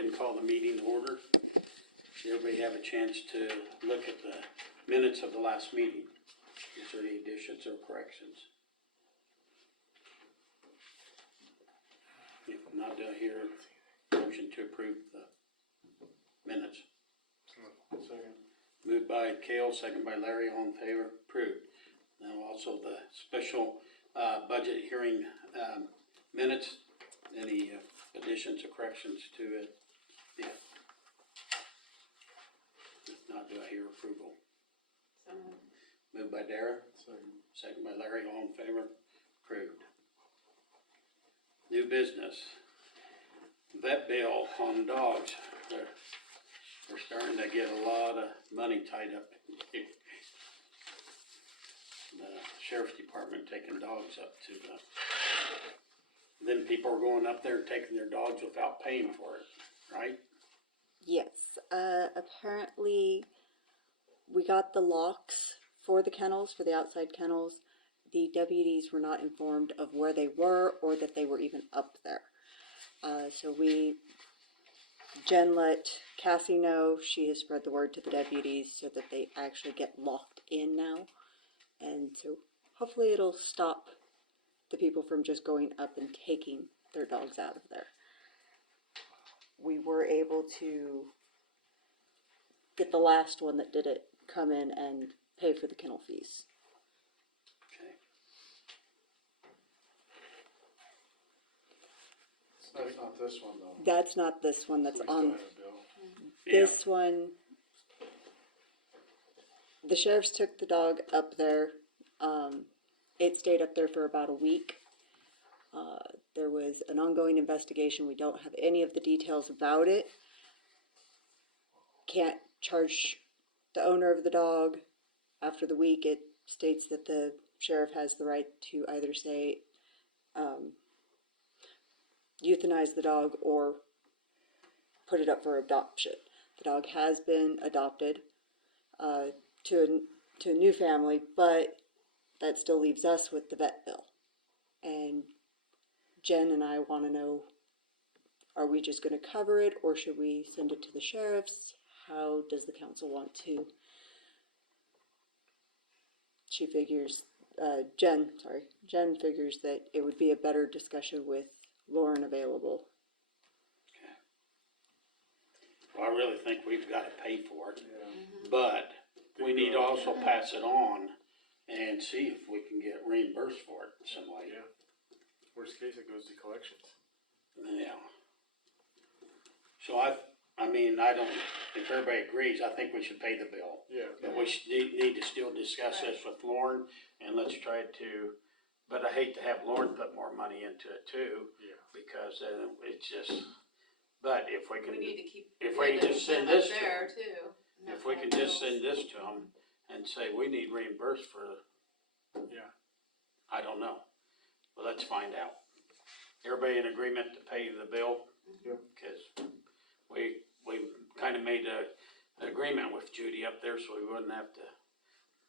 ahead and call the meeting to order. Did everybody have a chance to look at the minutes of the last meeting? Is there any additions or corrections? If not, do I hear a motion to approve the minutes? Second. Moved by Cale, second by Larry, all in favor, approved. Now also the special budget hearing minutes, any additions or corrections to it? Yeah. If not, do I hear approval? Moved by Dara, second by Larry, all in favor, approved. New business, vet bill on dogs. We're starting to get a lot of money tied up. The sheriff's department taking dogs up to then people are going up there and taking their dogs without paying for it, right? Yes, apparently we got the locks for the kennels, for the outside kennels. The deputies were not informed of where they were or that they were even up there. So Jen let Cassie know. She has spread the word to the deputies so that they actually get locked in now. And so hopefully it'll stop the people from just going up and taking their dogs out of there. We were able to get the last one that did it come in and pay for the kennel fees. Okay. That's not this one though. That's not this one that's We still on. have a bill. This one, the sheriffs took the dog up there. It stayed up there for about a week. There was an ongoing investigation. We don't have any of the details about it. Can't charge the owner of the dog. After the week, it states that the sheriff has the right to either say euthanize the dog or put it up for adoption. The dog has been adopted to a new family, but that still leaves us with the vet bill. And Jen and I want to know, are we just going to cover it or should we send it to the sheriff's? How does the council want to? She figures, Jen figures that it would be a better discussion with Lauren available. Okay. Well, I really think we've got to pay for it, Yeah. but we need to also pass it on and see if we can get reimbursed for it in some way. Yeah. Worst case, it goes to collections. Yeah. So I mean, if everybody agrees, I think we should pay the bill. Yeah. But we need to still discuss this with Lauren, and let's try to, but I hate to have Lauren put more money into it too, Yeah. because it's just, but if we can, We need to keep. if we can just send this to there them, too. if we can just send this to them and say, we need reimbursed for, Yeah. I don't know. Well, let's find out. Everybody in agreement to pay the bill? Yeah. Because we kind of made an agreement with Judy up there so we wouldn't have to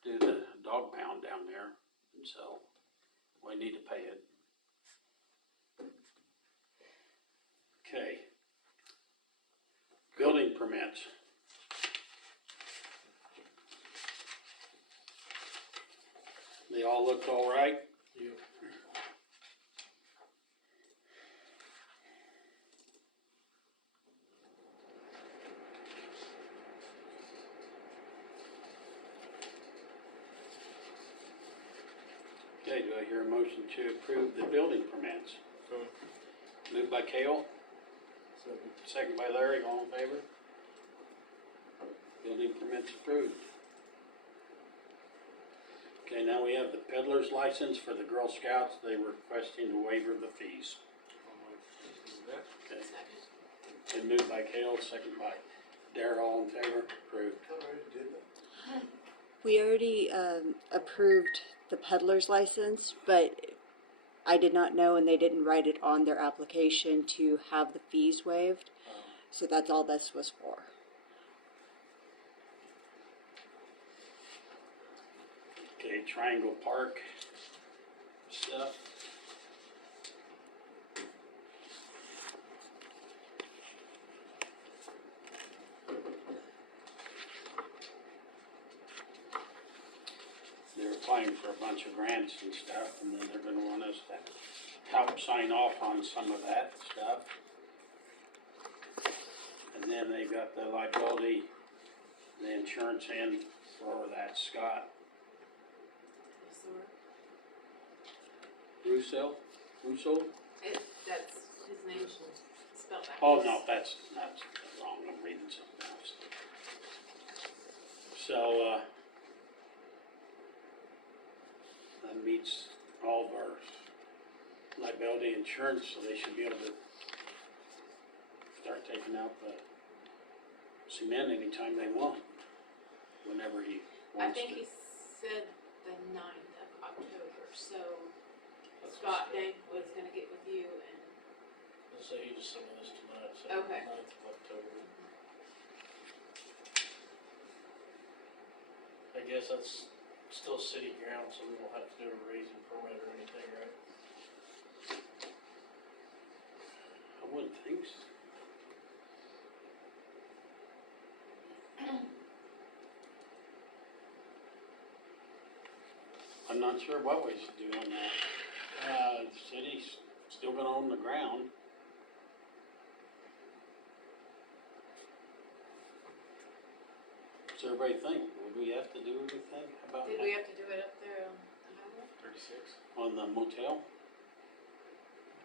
do the dog pound down there. And so we need to pay it. Okay. Building permits. They all look all right? Yeah. Okay, do I hear a motion to approve the building permits? So, Moved by Cale, second by Larry, all in favor? Building permits approved. Okay, now we have the peddler's license for the Girl Scouts. They were requesting a waiver of the fees. that. Okay, been moved by Cale, second by Dara, all in favor, approved. I already did that. We already approved the peddler's license, but I did not know and they didn't write it on their application to have the fees waived. So that's all this was for. Okay, Triangle Park stuff. applying for a bunch of grants and stuff, and then they're gonna want us to help sign off on some of that stuff. And then they got the liability, the insurance in for that Scott Russo? That's his name spelled backwards. Oh, no, that's wrong, I'm reading something else. So, that meets all of our liability insurance, so they should be able to start taking out the cement anytime they want, whenever he I wants to. think he said the 9th of October, so Scott Dank was gonna get with you and, Let's say he just sent me this tonight, so Okay. 9th of October. I guess that's still city ground, so we won't have to do a raising permit or anything, right? I wouldn't think so. I'm not sure what we should do on that. The city's still gonna own the ground. What's everybody think? Would we have to do anything about did we that? have to do it up there on the highway? 36. On the motel?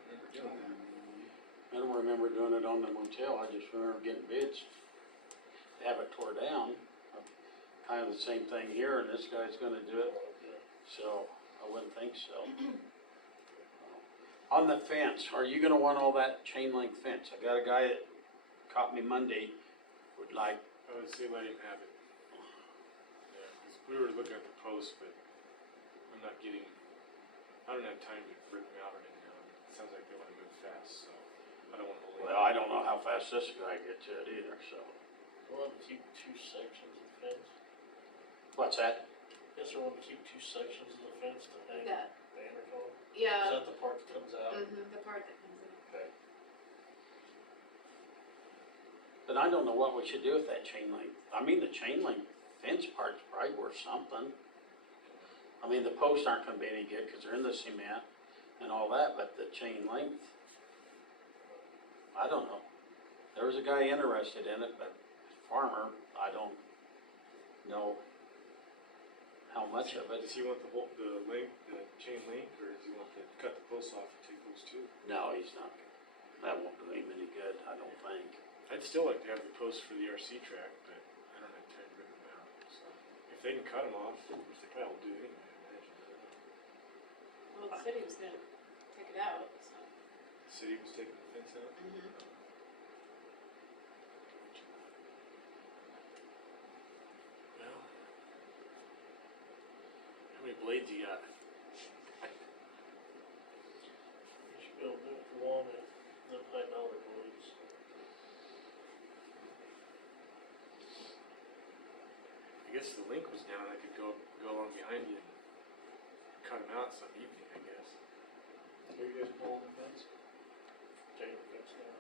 Remember doing that? I don't remember doing it on the motel, I just remember getting bids to have it tore down. Kind of the same thing here, and this guy's gonna do it, so I wouldn't think so. On the fence, are you gonna want all that chain link fence? I got a guy that caught me Monday, would like, I would say let him have it. Yeah, 'cause we were looking at the post, but I'm not getting, I don't have time to rip them out right now. It sounds like they wanna move fast, so I don't wanna hold it. well, I don't know how fast this guy gets it either, so. We'll have to keep 2 sections of the fence. What's that? Guess we're gonna keep 2 sections of the fence to hang That, banners on. Is yeah, that the part that comes out? the part that comes in. Okay. But I don't know what we should do with that chain link. I mean, the chain link fence part's probably worth something. I mean, the posts aren't gonna be any good, cause they're in the cement and all that, but the chain length, I don't know. There was a guy interested in it, but farmer, I don't know how much of it. Does he want the whole, the link, the chain link, or does he want to cut the posts off and take those 2? No, he's not. That won't do him any good, I don't think. I'd still like to have the posts for the RC track, but I don't have time to rip them out, so. If they can cut them off, which they probably will do anyway, I imagine. Well, the city was gonna take it out, so. The city was taking the fence out? Well, how many blades you got? You should be able to do it for one of the $5 blades. I guess the link was down, I could go along behind you and cut them out some evening, I guess. Are you guys pulling the fence? Taking the fence down.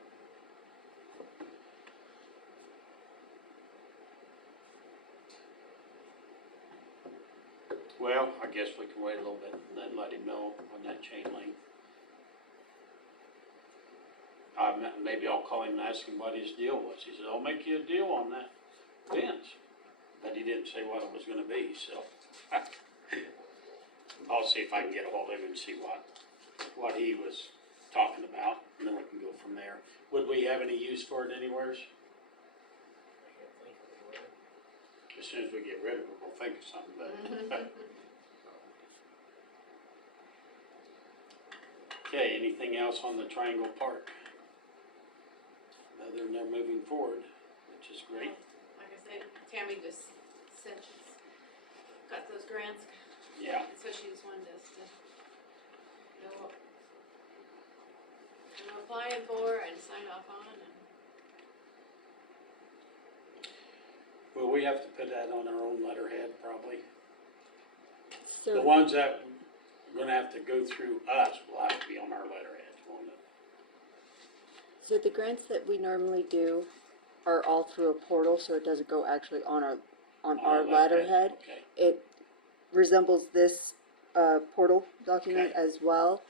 Well, I guess we can wait a little bit and then let him know on that chain link. Maybe I'll call him and ask him what his deal was. He said, I'll make you a deal on that fence. But he didn't say what it was gonna be, so. I'll see if I can get a hold of him and see what he was talking about, and then we can go from there. Would we have any use for it anywheres? I can't think of it, right? As soon as we get rid of it, we'll think of something, but. Okay, anything else on the Triangle Park? Other than they're moving forward, which is great. Like I said, Tammy just said she's got those grants, Yeah, so she just wanted us to know what we're applying for and sign off on, and well, we have to put that on our own letterhead, probably. The So, ones that are gonna have to go through us will have to be on our letterhead, won't it? so the grants that we normally do are all through a portal, so it doesn't go actually on our letterhead. Okay, It, resembles this portal document Okay. as well.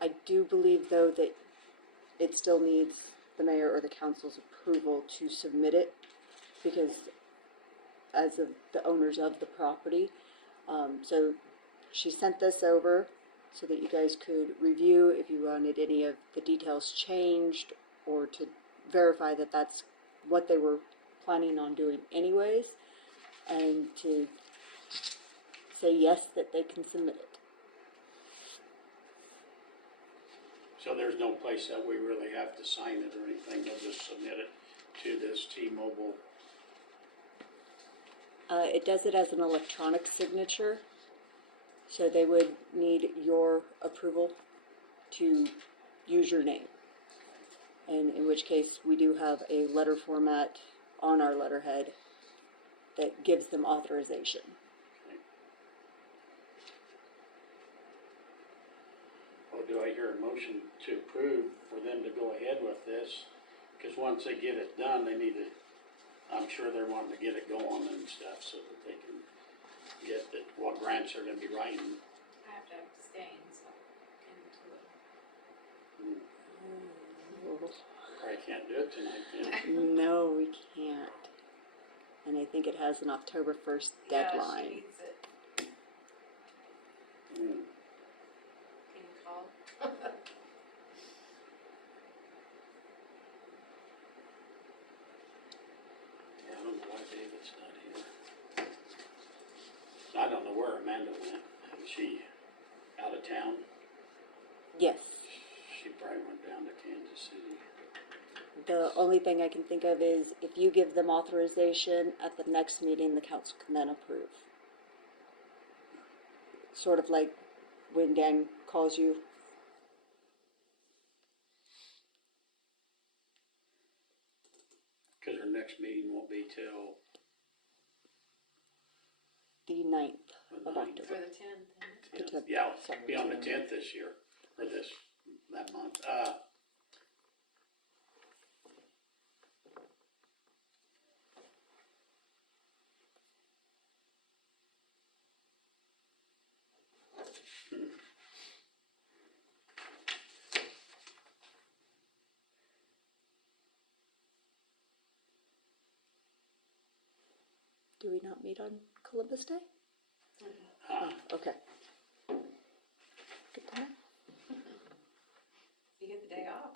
I do believe, though, that it still needs the mayor or the council's approval to submit it, because as of the owners of the property. So she sent this over so that you guys could review if you wanted any of the details changed, or to verify that that's what they were planning on doing anyways, and to say yes, that they can submit it. So there's no place that we really have to sign it or anything, they'll just submit it to this T-Mobile. It does it as an electronic signature, so they would need your approval to use your name. And in which case, we do have a letter format on our letterhead that gives them authorization. Or do I hear a motion to approve for them to go ahead with this? Because once they get it done, they need to, I'm sure they're wanting to get it going and stuff so that they can get the, what grants they're gonna be writing. I have to abstain, so I can't do it. Probably can't do it tonight then. No, we can't. And I think it has an October 1st Yeah, deadline. she needs it. Hmm. Can you call? Yeah, I don't know why David's not here. I don't know where Amanda went. Is she out of town? Yes. She probably went down to Kansas City. The only thing I can think of is if you give them authorization at the next meeting, the council can then approve. Sort of like when Dan calls you. Because our next meeting won't be till The 9th the of 9th. October. For the 10th, The 10th. Yeah, it'll be on the 10th this year, or that month. Do we not meet on Columbus Day? uh, Oh, okay. Good to know. you get the day off?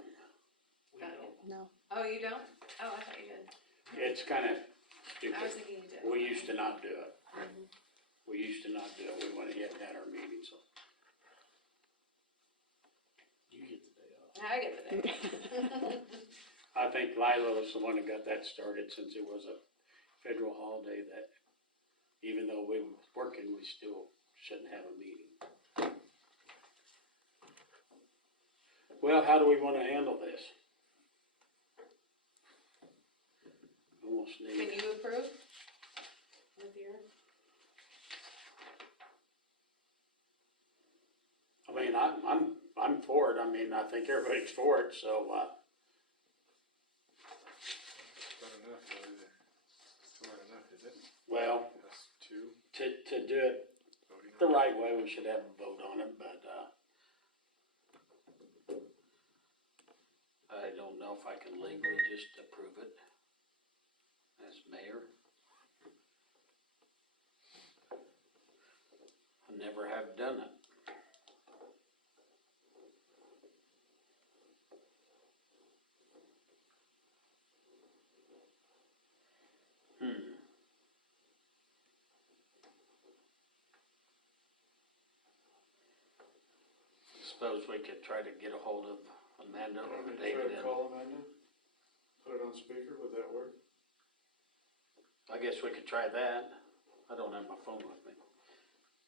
We don't. No. Oh, you don't? Oh, I thought you did. It's kind of I was stupid. thinking you did. We used to not do it. Mhm. We used to not do it. We went ahead and had our meetings. So You get the day off. I get the day. I think Lila was the one that got that started, since it was a federal holiday, that even though we was working, we still shouldn't have a meeting. Well, how do we want to handle this? Almost Can need, you approve? With your, I mean, I'm for it. I mean, I think everybody's for it, so, It's not enough, though, is it? Still not enough, is it? well, That's two to do it voting. the right way, we should have a vote on it, but, I don't know if I can legally just approve it as mayor. I never have done it. Suppose we could try to get a hold of Amanda or Try David, to and call Amanda, put it on speaker, would that work? I guess we could try that. I don't have my phone with me.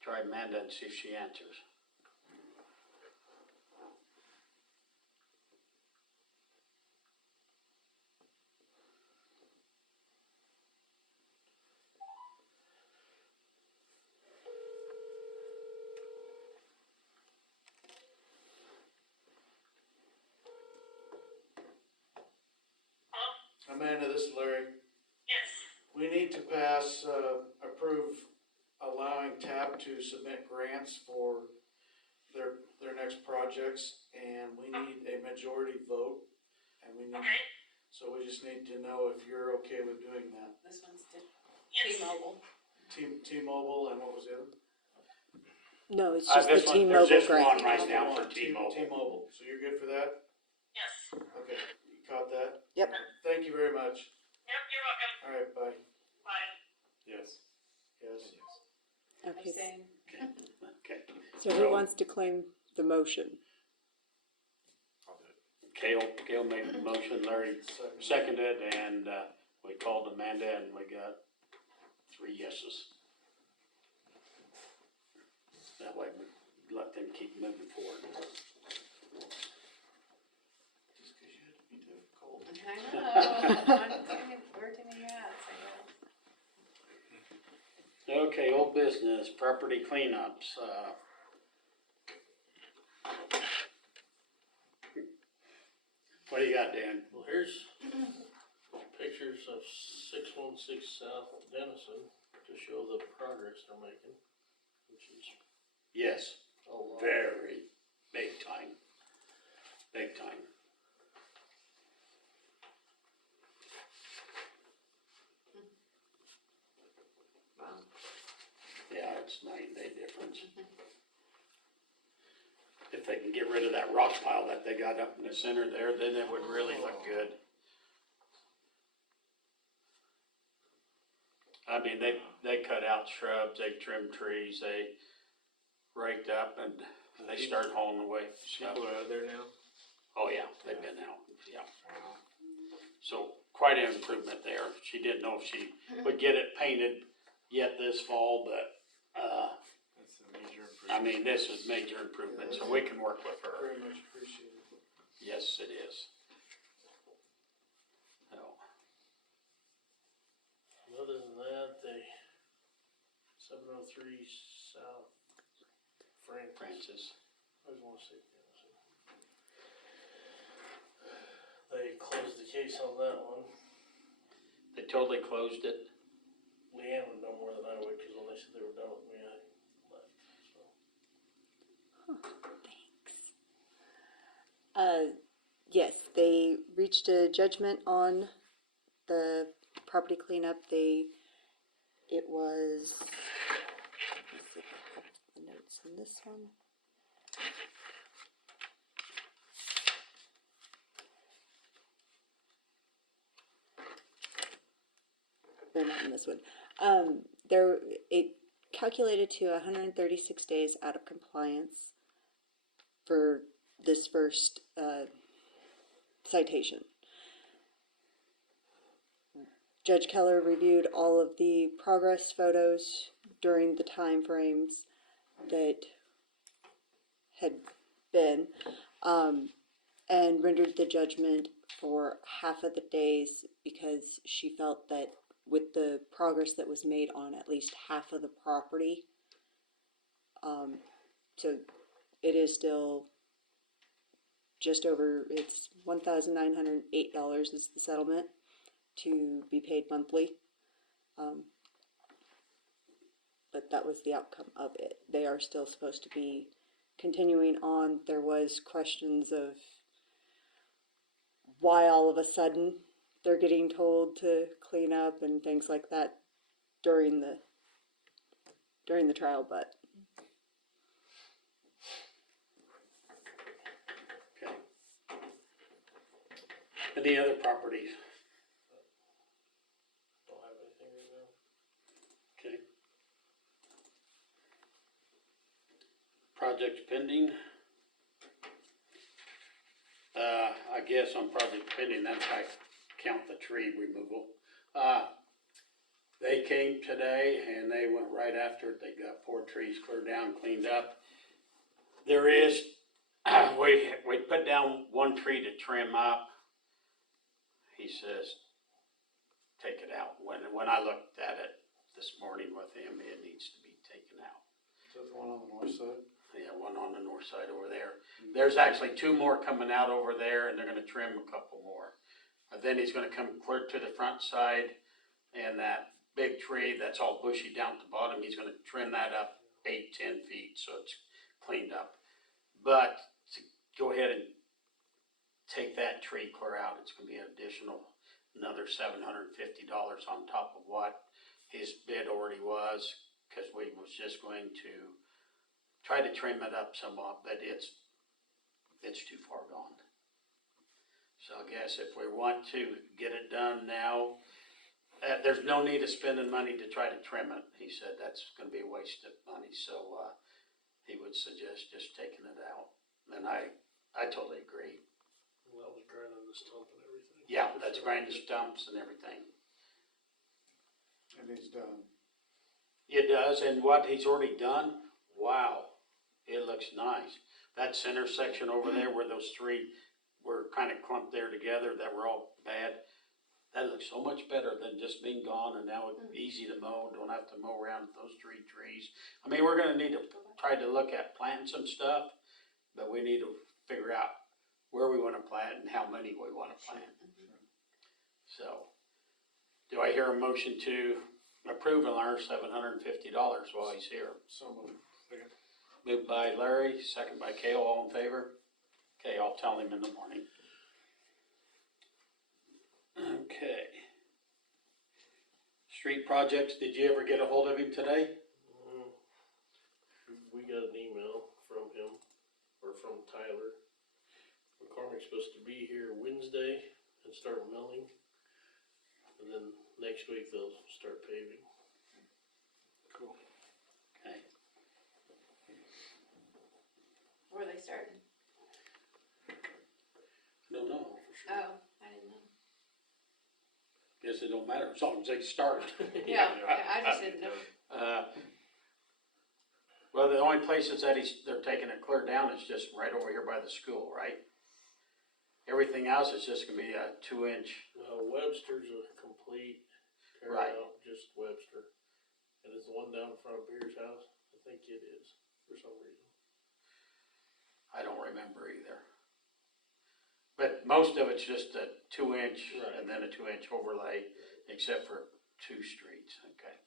Try Amanda and see if she answers. Amanda, this is Larry. Yes, We need to pass, approve allowing TAP to submit grants for their next projects, and we need a majority vote. And we need, so we just need to know if you're okay with doing that. This one's T-Mobile. T-Mobile, and what was the other? No, it's just the This one, T-Mobile there's just grant. one right now for T-Mobile. T-Mobile, so you're good for that? Yes. Okay, you caught that? Yep. Thank you very much. Yep, you're welcome. All right, bye. Bye. Yes. Yes. Okay, Abstain. Okay, so who wants to claim the motion? I'll do it. Kale made the motion, Larry seconded, and, we called Amanda and we got 3 yeses. That way we let them keep moving forward. Just 'cause you had to be difficult. I know, we're too many hats, I guess. Okay, old business, property cleanups, what do you got, Dan? Well, here's pictures of 616 South Denison to show the progress they're making, which is Yes, a lot. very big time. Big time. Wow. Yeah, it's night and day difference. If they can get rid of that rock pile that they got up in the center there, then it would really look good. I mean, they cut out shrubs, they trimmed trees, they raked up and they started hauling away stuff. People are out there now? Oh, yeah, they've been out, yeah. So quite an improvement there. She didn't know if she would get it painted yet this fall, but, That's a major improvement. I mean, this is major improvement, so we can work with her. Very much appreciated. Yes, it is. So, Other than that, they, 703 South Francis. Francis, I just wanna say Denison. They closed the case on that one. they totally closed it. Leanne would know more than I would, cause when they said they were done with me, I left, so. Yes, they reached a judgment on the property cleanup. It was, let's see if I have the notes in this one. They're not in this one. It calculated to 136 days out of compliance for this first citation. Judge Keller reviewed all of the progress photos during the time frames that had been, and rendered the judgment for half of the days because she felt that with the progress that was made on at least half of the property, so it is still just over, it's $1,908 is the settlement to be paid monthly. But that was the outcome of it. They are still supposed to be continuing on. There was questions of why all of a sudden they're getting told to clean up and things like that during the trial, but Okay. Any other properties? Don't have anything right now. Okay. Projects pending? I guess on project pending, that's if I count the tree removal. They came today and they went right after it. They got 4 trees cleared down, cleaned up. There is, we put down 1 tree to trim up. He says, take it out. When I looked at it this morning with him, it needs to be taken out. Is that the one on the north side? Yeah, one on the north side over there. There's actually 2 more coming out over there, and they're gonna trim a couple more. Then he's gonna come clear to the front side, and that big tree that's all bushy down at the bottom, he's gonna trim that up 8-10 feet, so it's cleaned up. But to go ahead and take that tree clear out, it's gonna be an additional, another $750 on top of what his bid already was, cause we was just going to try to trim it up somewhat, but it's too far gone. So I guess if we want to get it done now, there's no need of spending money to try to trim it. He said that's gonna be a waste of money, so, he would suggest just taking it out. And I totally agree. Well, that was grinding the stump and everything. Yeah, that's grind the stumps and everything. And he's done. It does, and what he's already done, wow, it looks nice. That center section over there where those three were kind of clumped there together that were all bad, that looks so much better than just being gone, and now it's easy to mow, don't have to mow around those three trees. I mean, we're gonna need to try to look at planting some stuff, but we need to figure out where we wanna plant and how many we wanna plant. So, do I hear a motion to approve and earn $750 while he's here? So moved. Moved by Larry, second by Cale, all in favor? Okay, I'll tell him in the morning. Okay. Street projects, did you ever get a hold of him today? We got an email from him, or from Tyler. McCormick's supposed to be here Wednesday and start milling. And then next week they'll start paving. Cool. Okay. Where are they starting? Don't know for sure. Oh, I didn't know. Guess it don't matter as long as they start. Yeah, I just didn't know. Well, the only places that they're taking it clear down is just right over here by the school, right? Everything else is just gonna be a 2-inch. Webster's a complete tear Right. out, just Webster. And it's the one down in front of Beer's house? I think it is, for some reason. I don't remember either. But most of it's just a 2-inch Right. and then a 2-inch overlay, except for 2 streets, okay.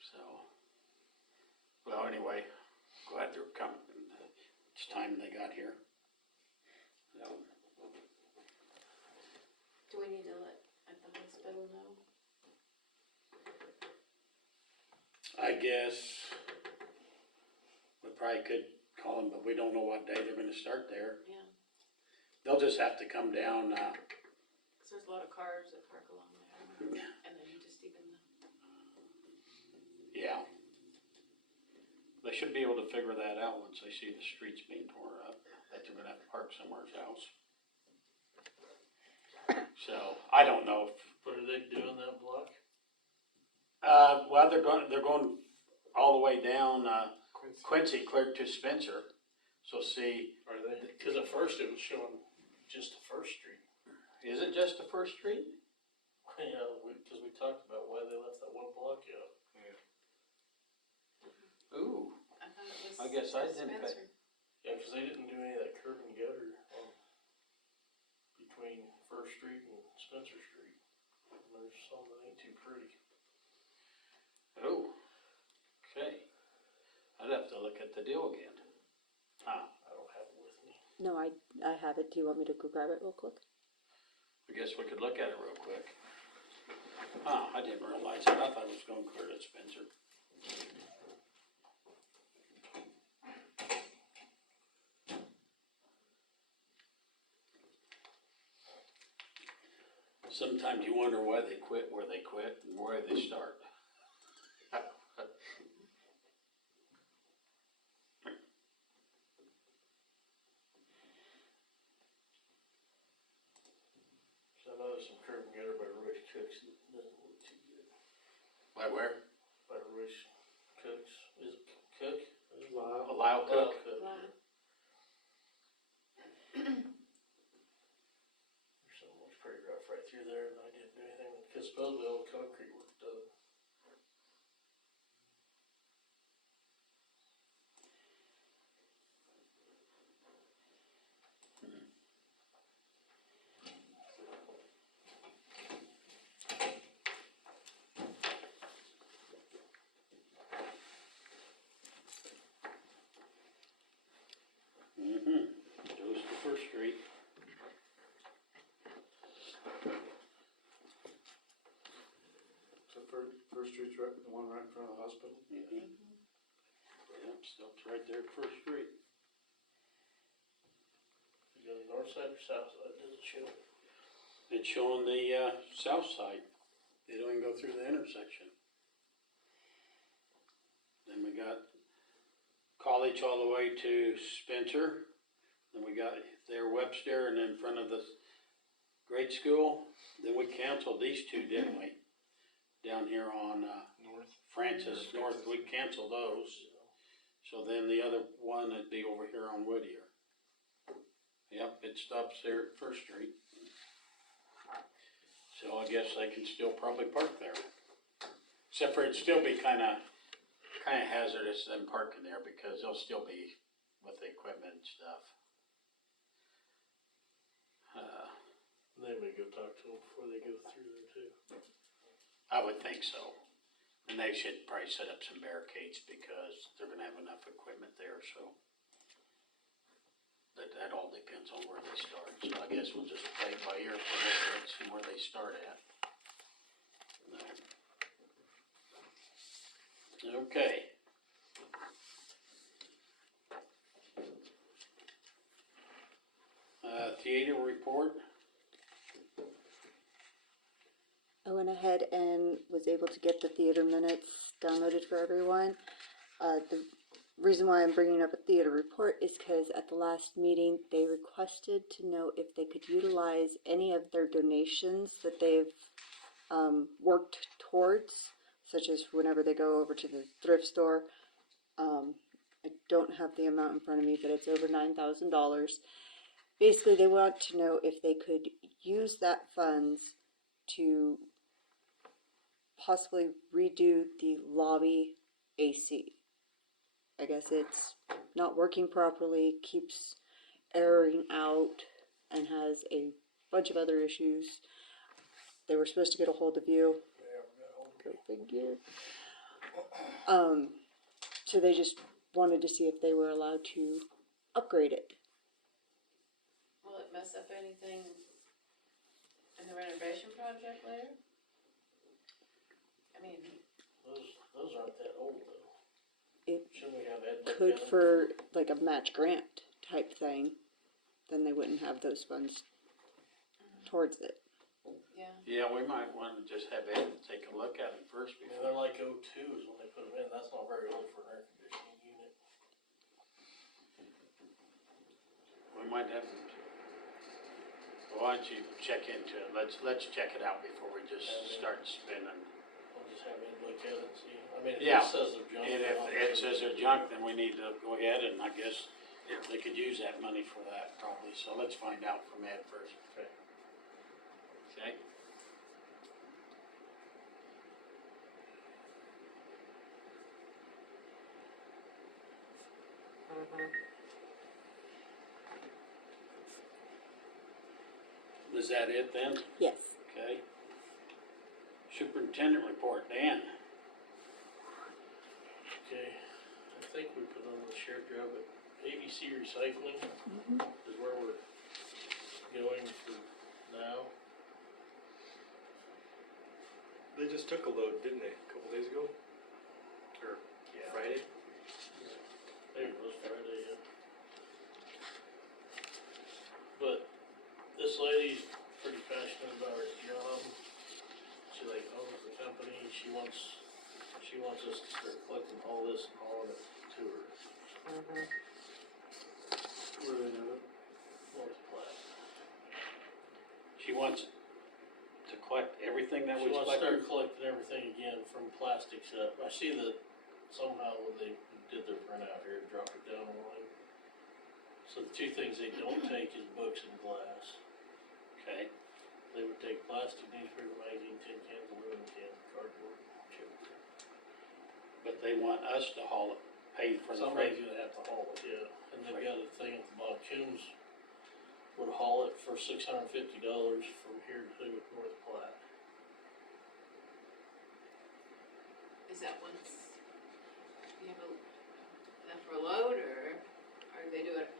So, well, anyway, glad they're coming. It's time they got here. So, Do we need to let at the hospital know? I guess we probably could call them, but we don't know what day they're gonna start there. Yeah, They'll just have to come down, 'cause there's a lot of cars that park along there, and then just even yeah. They should be able to figure that out once they see the streets being torn up, that they're gonna have to park somewhere else. So, I don't know if, What are they doing that block? well, they're going all the way down, Quincy clear to Spencer. So see, Are they, cause at first it was showing just the First Street. is it just the First Street? Yeah, cause we talked about why they left that one block out. Ooh, I thought it was. I guess I didn't pay- Spencer. Yeah, cause they didn't do any of that curb and gutter between First Street and Spencer Street. And there's some that ain't too pretty. oh, okay. I'd have to look at the deal again. Huh, I don't have it with me. No, I have it. Do you want me to go grab it real quick? I guess we could look at it real quick. Huh, I didn't realize it. I thought it was going clear to Spencer. Sometimes you wonder why they quit where they quit and where they start. So I know there's some curb and gutter by Royce Cooks that doesn't look too good. By where? By Royce Cooks, is it Cook? Lyle Cook? Line. There's something that was pretty rough right through there, and I didn't do anything, cause supposedly all the concrete work done. one right in front of the hospital. Mhm. Yep, stops right there at First Street. You go north side or south side, does it show? It's showing the, south side. They don't even go through the intersection. Then we got College all the way to Spencer. Then we got there Webster and in front of the grade school. Then we canceled these two, didn't we? Down here on, North. Francis North, we canceled those. So then the other one would be over here on Whittier. Yep, it stops there at First Street. So I guess they can still probably park there. Except for it'd still be kinda hazardous them parking there because they'll still be with the equipment and stuff. They may go talk to them before they go through there too. I would think so. And they should probably set up some barricades because they're gonna have enough equipment there, so. That all depends on where they start, so I guess we'll just play it by ear for a little bit, see where they start at. Okay. Theater report, I went ahead and was able to get the theater minutes downloaded for everyone. The reason why I'm bringing up a theater report is because at the last meeting, they requested to know if they could utilize any of their donations that they've worked towards, such as whenever they go over to the thrift store. I don't have the amount in front of me, but it's over $9,000. Basically, they want to know if they could use that funds to possibly redo the lobby AC. I guess it's not working properly, keeps airing out, and has a bunch of other issues. They were supposed to get a hold of you. Go figure. So they just wanted to see if they were allowed to upgrade it. Will it mess up anything in the renovation project later? I mean, Those aren't that old though. It Shouldn't we have Ed look could at 'em? for like a match grant type thing, then they wouldn't have those funds towards it. yeah. yeah, we might wanna just have Ed take a look at them first I mean, before. they're like O2s when they put them in, that's not very old for an air conditioning unit. We might have, why don't you check into it, let's check it out before we just start spinning. I'll just have Ed look at it and see. I mean, if Yeah. it says they're junk. And then if I'll it just- says they're junk, then we need to go ahead and I guess they could use that money for that probably, so let's find out from Ed first. Okay. Okay? Is that it then? Yes. Okay. Superintendent report, Dan. Okay, I think we put on the sheriff job, but ABC Recycling is where we're going for now. They just took a load, didn't they, a couple days ago? Or Friday? There it was Friday, yeah. But this lady's pretty passionate about her job. She like owns the company, she wants us to start collecting all this and hauling it to her. Where they know it? North Platte. She wants to collect everything that She was wants to collected? start collecting everything again from plastics up. I see that somehow when they did their printout here, it dropped it down a line. So the two things they don't take is books and glass. Okay, They would take plastic, newspaper, magazine, tin cans, aluminum cans, cardboard, chip. but they want us to haul it, pay for the Somebody's freight. gonna have to haul it, yeah. And they've got a thing at the bottom, Coombs would haul it for $650 from here to North Platte. Is that once you have enough for a load, or they do it?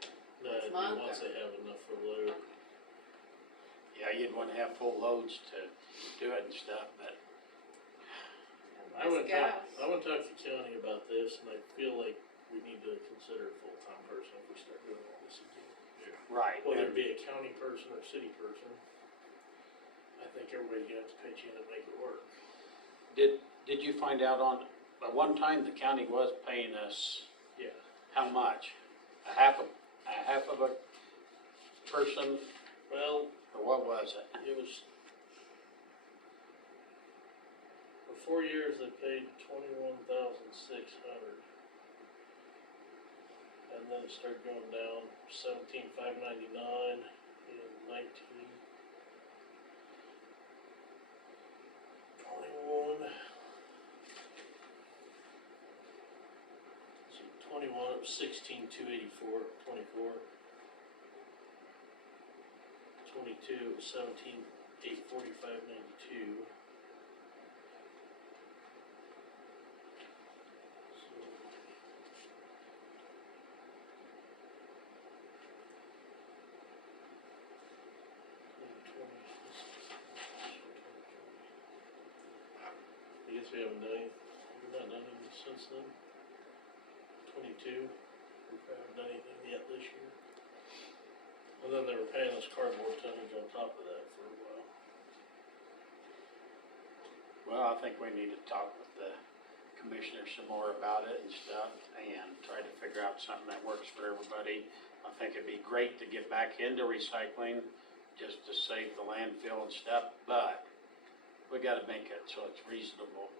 No, Once a it'd be month, once or- they have enough for a load. Yeah, you'd wanna have full loads to do it and stuff, but I wanna talk, Scouts. I wanna talk to the county about this, and I feel like we need to consider a full-time person if we start doing all this again. Right. Whether it be a county person or city person, I think everybody's gonna have to pitch in and make it work. Did you find out at one time the county was paying us Yeah. how much? A half of a person, Well, or what was it? it was, for 4 years, they paid 21,600. And then it started going down, 17,599 in 1921. So 21, it was 16,284, 24. 22, it was 17,845.92. I guess we haven't done we've not done anything since then. 22, we haven't done anything yet this year. And then they were paying us cardboard tonnage on top of that for a while. Well, I think we need to talk with the commissioner some more about it and stuff, and try to figure out something that works for everybody. I think it'd be great to get back into recycling, just to save the landfill and stuff, but we gotta make it so it's reasonable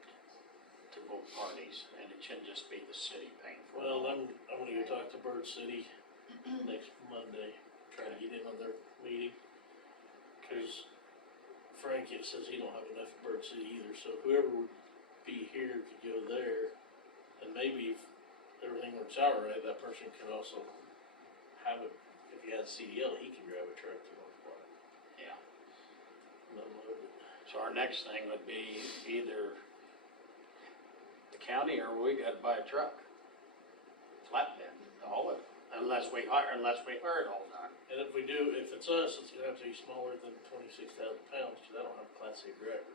to both parties, and it shouldn't just be the city paying for it. Well, I'm gonna go talk to Bird City next Monday, try to get in on their meeting. Cause Frank, it says he don't have enough at Bird City either, so whoever would be here could go there. And maybe if everything works out right, that person could also have it, if he has CDL, he can drive a truck to North Platte Yeah, and unload it. so our next thing would be either the county or we gotta buy a truck. Flatbed, all of it, unless we hire it all done. And if we do, if it's us, it's gonna have to be smaller than 26,000 pounds, cause I don't have a Class A driver.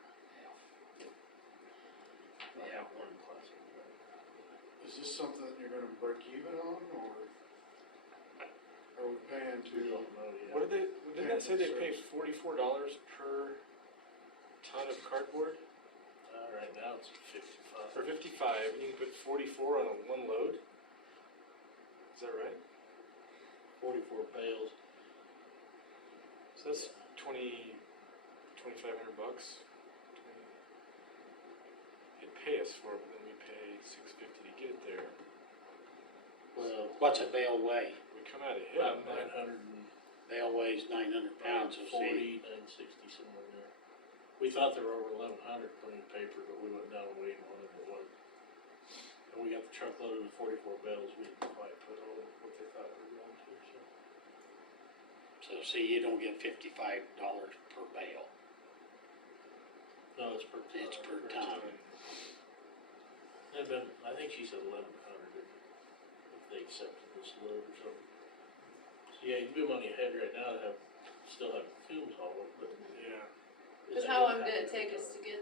I have one Class A driver. Is this something that you're gonna break even on, or are we paying We to? don't know yet. What didn't that say they pay $44 per ton of cardboard? Right now it's 55. For 55, and you can put 44 on one load? Is that right? 44 bales. So that's 2,500 bucks. They pay us for it, but then we pay $650 to get it there. Well, What's a bale weigh? We come out ahead about on that. 900 and Bale weighs 900 pounds, so see, 40, 960, somewhere in there. We thought they were over 1,100 clean paper, but we went down and weighed one and it wasn't. And we got the truck loaded with 44 bales, we didn't quite put all what they thought we were going to, so. so see, you don't get $55 per bale. No, it's per ton. It's per ton. It'd been, I think she said 1,100 if they accepted this load or something. So yeah, you'd be money ahead right now to have, still have fumes haul it, but. Yeah. Cause how long did it take us to get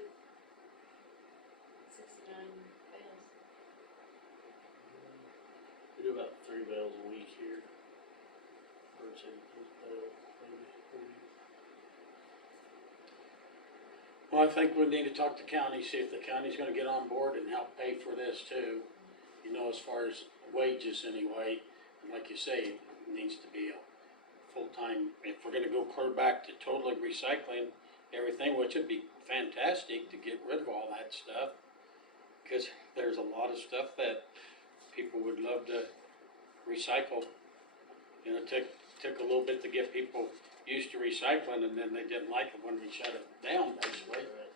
69 bales? We do about 3 bales a week here. Bird City does bale, maybe 40. Well, I think we need to talk to county, see if the county's gonna get on board and help pay for this too. You know, as far as wages anyway, and like you say, it needs to be a full-time, if we're gonna go clear back to totally recycling everything, which would be fantastic to get rid of all that stuff. Cause there's a lot of stuff that people would love to recycle. You know, it took a little bit to get people used to recycling, and then they didn't like it when we shut it down, basically. Right.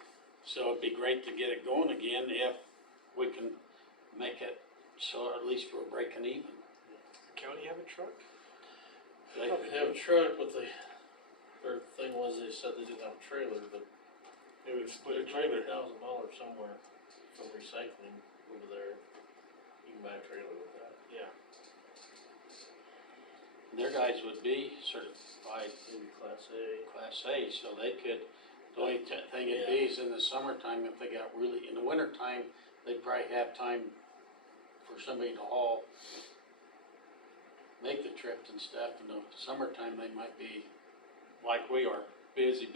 So it'd be great to get it going again if we can make it so at least we're breaking even. Does the county have a truck? They- They have a truck, but their thing was they said they didn't have a trailer, but They would split a there's trailer. $20,000 somewhere from recycling over there. You can buy a trailer with that. Yeah. Their guys would be certified Maybe Class A. Class A, so they could, the only thing it'd be is in the summertime, if they got really, in the wintertime, they'd probably have time for somebody to haul, make the trips and stuff. In the summertime, they might be like we are, busy,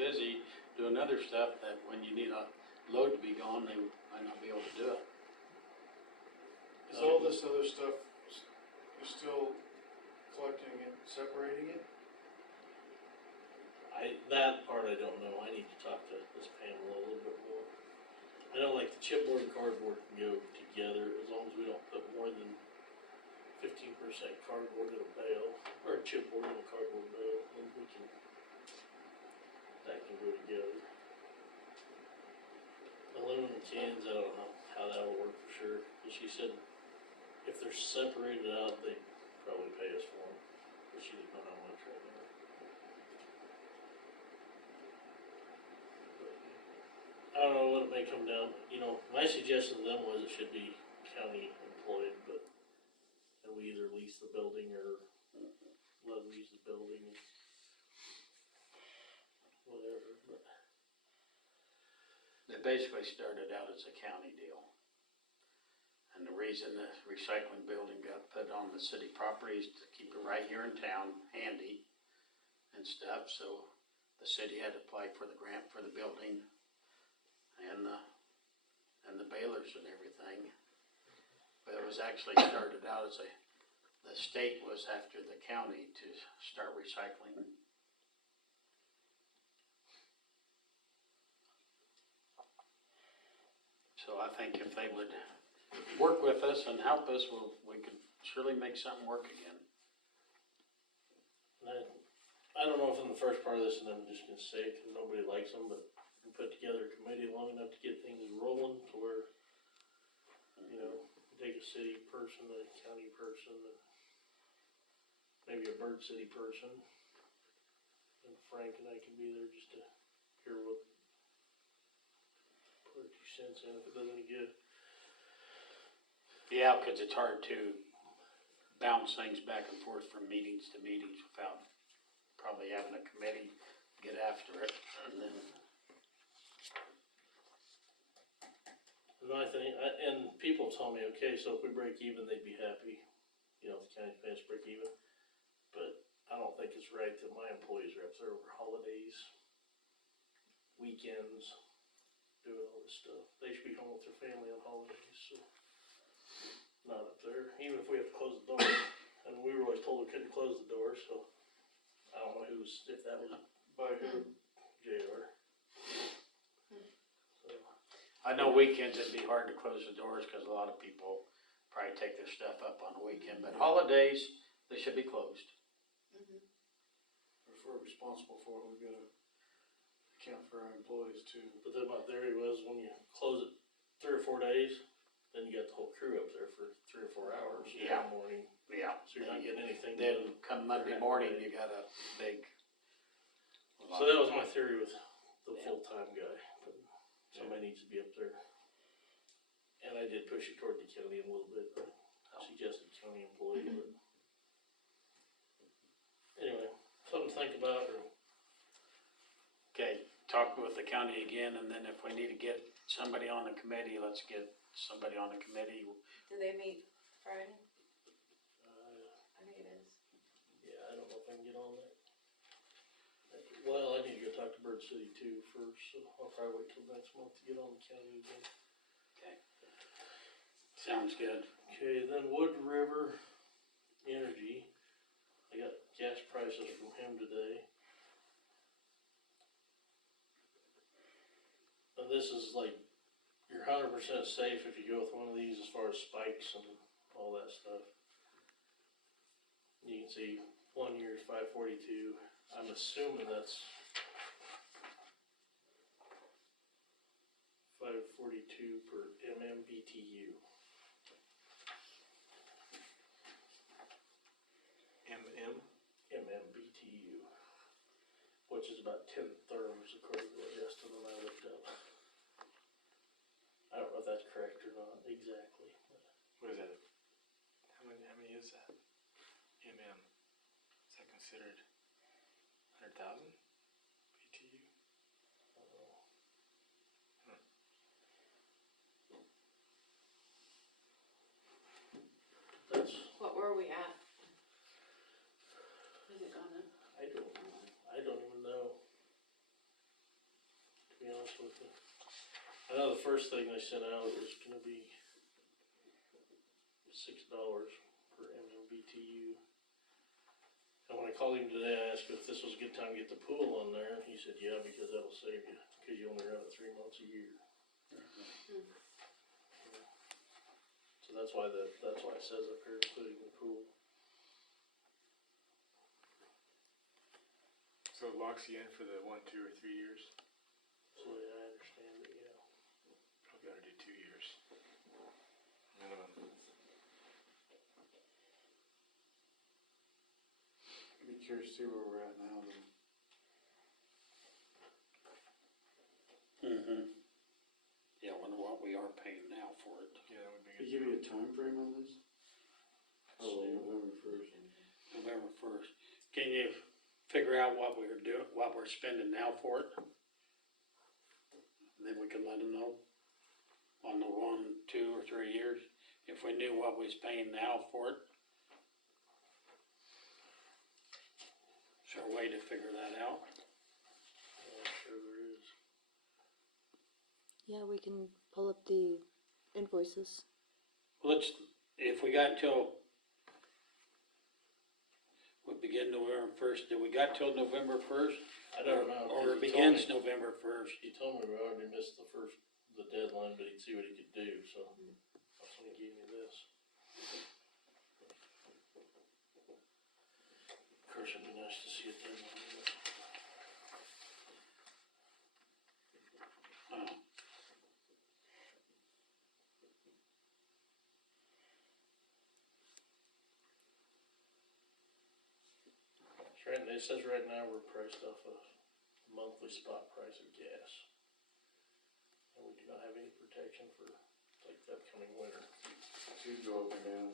doing other stuff that when you need a load to be gone, they might not be able to do it. Is all this other stuff, you're still collecting it, separating it? That part I don't know, I need to talk to this Pamela a little bit more. I know like the chipboard and cardboard can go together as long as we don't put more than 15% cardboard in a bale, or a chipboard in a cardboard bale, then we can, that can go together. Aluminum cans, I don't know how that'll work for sure, but she said if they're separated out, they probably pay us for them, but she didn't know how much right now. I don't know what it may come down, my suggestion to them was it should be county employed, but, and we either lease the building or let them use the building, whatever, but. They basically started out as a county deal. And the reason the recycling building got put on the city property is to keep it right here in town, handy and stuff, so the city had to apply for the grant for the building and the balers and everything. But it was actually started out as the state was after the county to start recycling. So I think if they would work with us and help us, we could surely make something work again. I don't know if in the first part of this, and I'm just gonna say it, cause nobody likes them, but we put together a committee long enough to get things rolling to where, take a city person, a county person, and maybe a Bird City person. And Frank and I can be there just to hear what, put our 2 cents in if it does any good. Yeah, cause it's hard to bounce things back and forth from meetings to meetings without probably having a committee get after it, and then. And I think, and people tell me, okay, so if we break even, they'd be happy, if the county pays break even. But I don't think it's right that my employees are up there over holidays, weekends, doing all this stuff. They should be home with their family on holidays, so. Not up there, even if we have to close the door, and we were always told we couldn't close the door, so. I don't know if that was By who? JR. So, I know weekends it'd be hard to close the doors, cause a lot of people probably take their stuff up on the weekend, but holidays, they should be closed. If we're responsible for it, we gotta account for our employees too. but then my theory was when you close it 3 or 4 days, then you got the whole crew up there for 3 or 4 hours in Yeah. the morning, Yeah. so you're not getting anything Then done. come Monday morning, you got a big. So that was my theory with the Yeah. full-time guy, but somebody needs to be up there. And I did push it toward the county a little bit, but I suggested county employee, but. Anyway, something to think about, or Okay, talk with the county again, and then if we need to get somebody on the committee, let's get somebody on the committee. Do they meet Friday? uh, I think it is. yeah, I don't know if I can get on that. Well, I need to go talk to Bird City too first, so I'll probably wait till next month to get on the county again. Okay. Sounds good. Okay, then Wood River Energy, I got gas prices from him today. And this is like, you're 100% safe if you go with one of these as far as spikes and all that stuff. You can see 1 year is 542. I'm assuming that's 542 per MMBTU. MMBTU, which is about 10 therms according to what Justin and I looked up. I don't know if that's correct or not exactly. What is that? How many is that? MM, is that considered 100,000 BTU? I don't know. with you. I know the first thing they sent out was gonna be $6 per MMBTU. And when I called him today, I asked if this was a good time to get the pool on there, and he said, yeah, because that'll save you, cause you only run it 3 months a year. So that's why it says up here, including the pool. So it locks you in for the 1, 2, or 3 years? That's the way I understand it, yeah. Probably gotta do 2 years. Minimum. I'd be curious to see where we're at now though. Yeah, I wonder what we are paying now for it. Yeah, that would be They good. give you a time frame on this? Oh, November 1st. November 1st. Can you figure out what we're doing, what we're spending now for it? And then we can let them know on the 1, 2, or 3 years, if we knew what we was paying now for it. Is there a way to figure that out? I'm sure there is. Yeah, we can pull up the invoices. If we got until, we begin November 1st, do we got till November 1st? I don't know. 'cause Or it he told begins me- November 1st? He told me we already missed the deadline, but he'd see what he could do, so that's when he gave me this. Of course, it'd be nice to see a deadline, but Oh. it says right now we're priced off a monthly spot price of gas. And we do not have any protection for like the upcoming winter. So you go up and down,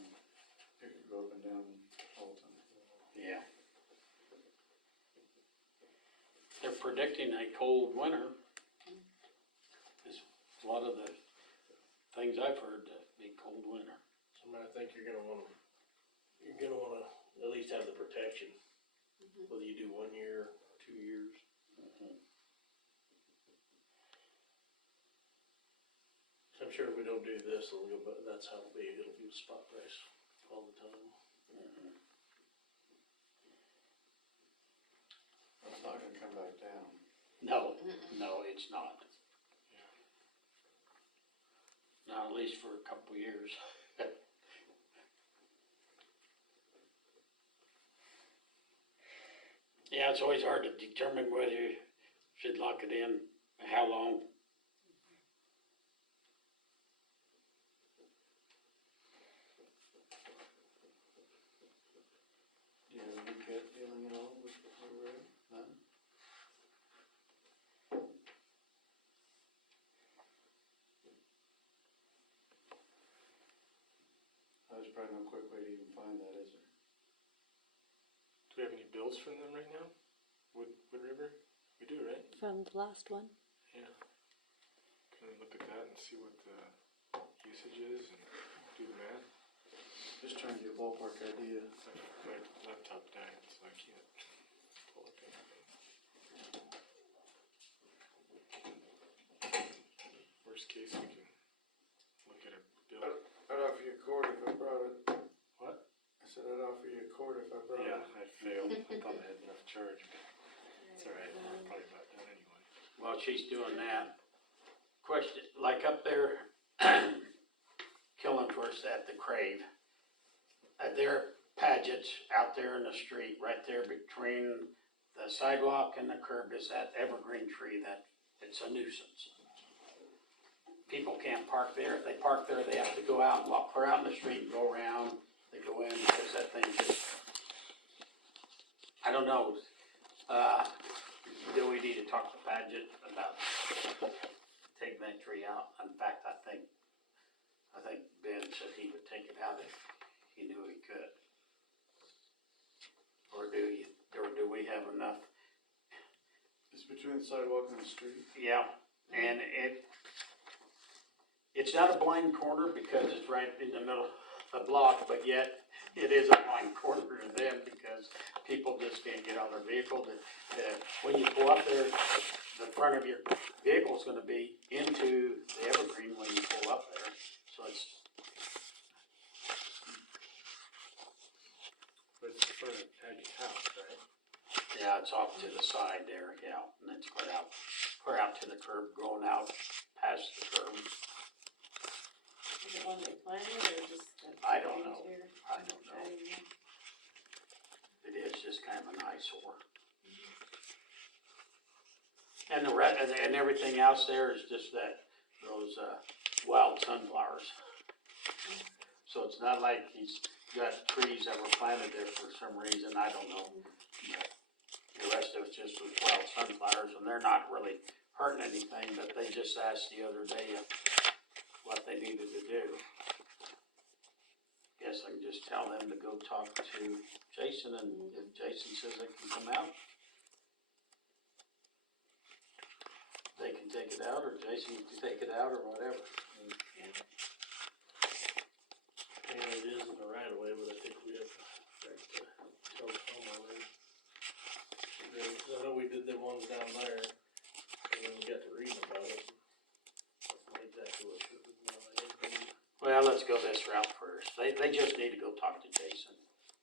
it could go up and down all the time. Yeah. They're predicting a cold winter. Is a lot of the things I've heard to be cold winter. So I think you're gonna wanna at least have the protection, whether you do 1 year, 2 years. So I'm sure if we don't do this, it'll go, but that's how it'll be a spot price all the time. It's not gonna come back down. No, it's not. Not at least for a couple of years. Yeah, it's always hard to determine whether you should lock it in, how long. Do you have any gut feeling at all with where we're at? None? There's probably no quick way to even find that, is there? Do we have any bills from them right now? Wood River? We do, right? From the last one? Yeah. Can we look at that and see what the usage is and do the math? Just trying to get a ballpark idea. My laptop died, so I can't pull up anything. Worst case, we can look at a bill. I'd offer you a quarter if I brought it. What? I said I'd offer you a quarter if I brought Yeah, it. I failed. I thought I had enough charge. It's alright, I'm probably about done anyway. While she's doing that, question, like up there, Killenhurst at the Crave, there are Paget's out there in the street, right there between the sidewalk and the curb is that evergreen tree that, it's a nuisance. People can't park there. If they park there, they have to go out and walk clear out in the street and go around. They go in because that thing just, I don't know. Do we need to talk to Paget about taking that tree out? In fact, I think Ben said he would take it out if he knew he could. Or do we have enough? It's between the sidewalk and the street. Yeah, and it's not a blind corner because it's right in the middle of the block, but yet it is a blind corner to them because people just can't get on their vehicle, when you pull up there, the front of your vehicle's gonna be into the evergreen when you pull up there, so it's, But it's in front of Patty's house, right? yeah, it's off to the side there, yeah, and it's clear out to the curb, going out past the curb. Is it one they planted or just? I don't know. I don't know. It is just kind of an eyesore. And and everything else there is just those wild sunflowers. So it's not like he's got trees that were planted there for some reason, I don't know. But the rest of it's just with wild sunflowers, and they're not really hurting anything, but they just asked the other day what they needed to do. Guess I can just tell them to go talk to Jason, and if Jason says they can come out, they can take it out, or Jason can take it out, or whatever. Yeah, it is in the right of way, but I think we have to tell the homeowner. I know we did them ones down there, and then we got to reading about it. That's not exactly what it was, Well, let's go this route first. They just need to go talk to Jason.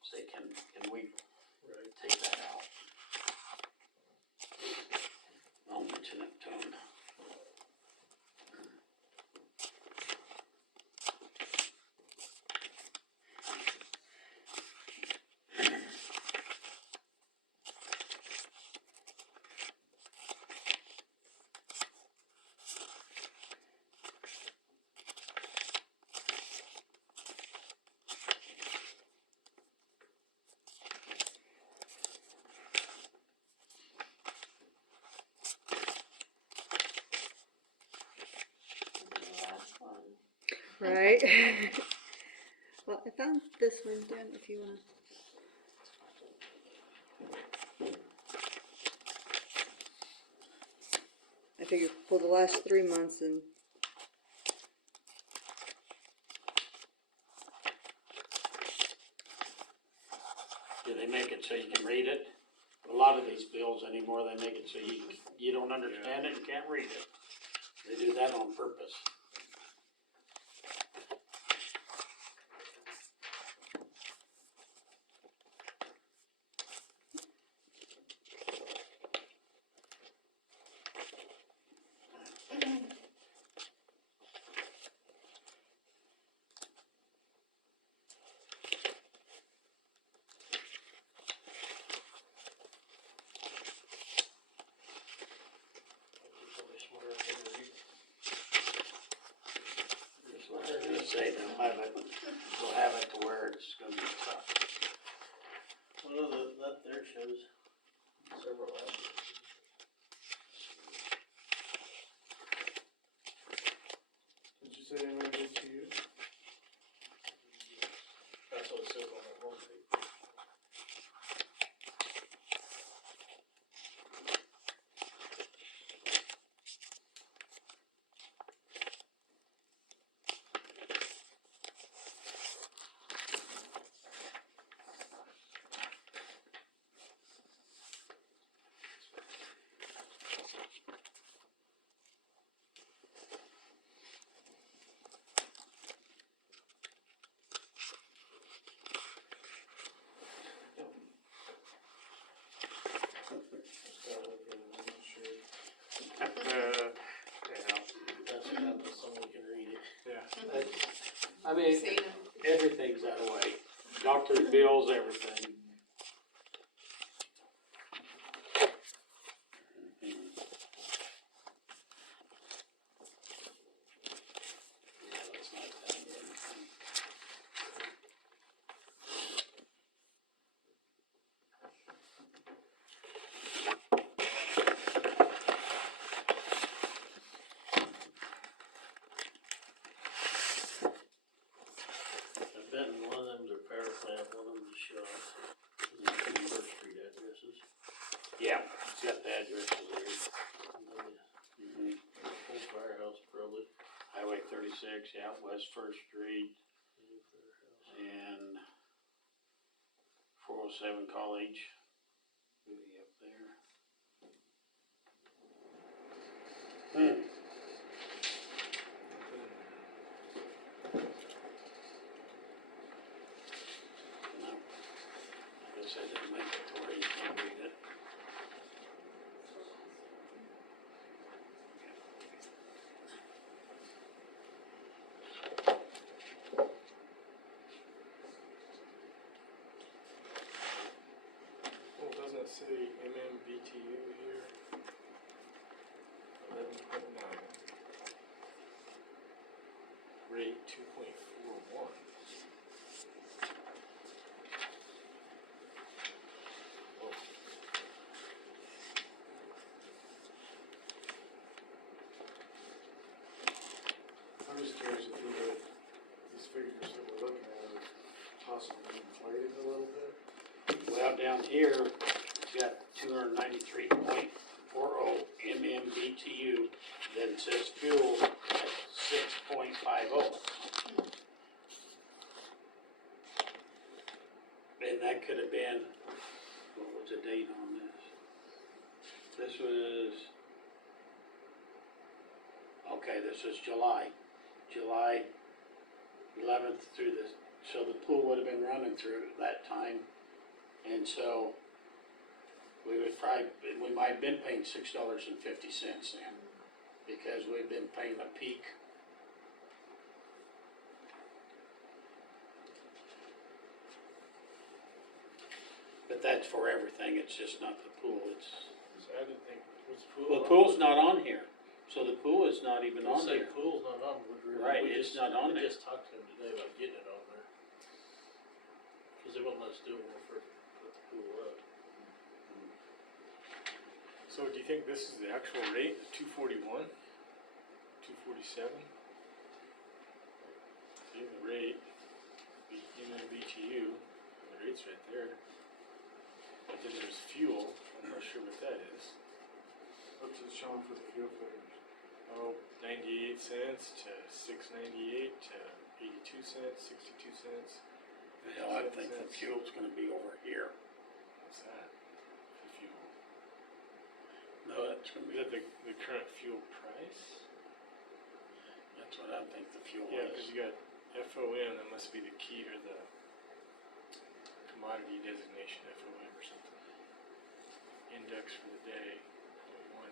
Say, can we right. take that out? I'll mention it to him. The last one. Right. Well, I found this one, Dan, if you wanna. I figured for the last 3 months and Do they make it so you can read it? A lot of these bills anymore, they make it so you don't understand it and can't read it. They do that on purpose. Somebody smarter than me. That's what they're gonna say, they'll have it to where it's gonna be tough. Well, that there shows several addresses. Did you say they moved it to you? That's what it says on that one page. That's enough that someone can read it. Yeah. I mean, Seen 'em. everything's that way. Doctor's bills, everything. Yeah, that's not that good. I bet one of them's a power plant, one of them's a shop. Those are two First Street addresses. Yeah, it's got the addresses there. And then Mhm. the old firehouse probably. Highway 36, yeah, West First Street, New firehouse. and 407 College. there. Hmm. No. I guess I didn't make it to where you can read it. Well, doesn't it say MMBTU here? 11.9. Rate 2.41. Oh, I'm just curious if these figures that we're looking at are possibly inflated a little bit. Well, down here, you got 293.40 MMBTU, then it says fuel at 6.50. And that could have been, what was the date on this? This was, okay, this is July 11th through the, so the pool would have been running through that time. And so we might have been paying $6.50 then, because we've been paying a peak. But that's for everything, it's just not the pool, it's, so I didn't think, was the pool? well, the pool's not on here, so the pool is not even on Say there. pool's not on, Right, we it's just, not on we there. just talked to him today about getting it on there. Cause they won't let us do it when we first put the pool up. So do you think this is the actual rate, the 241? 247? See the rate, MMBTU, the rate's right there. But then there's fuel, I'm not sure what that is. What's it showing for the fuel figures? Oh, 98 cents to 6.98 to 82 cents, 62 cents. Yeah, I think the fuel's gonna be over here. What's that? For fuel. No, that's gonna Is be, that the current fuel price? that's what I think the fuel Yeah, because is. you got FOM, that must be the key, or the commodity designation, FOM or something. Index for the day, 0.18. 0.91.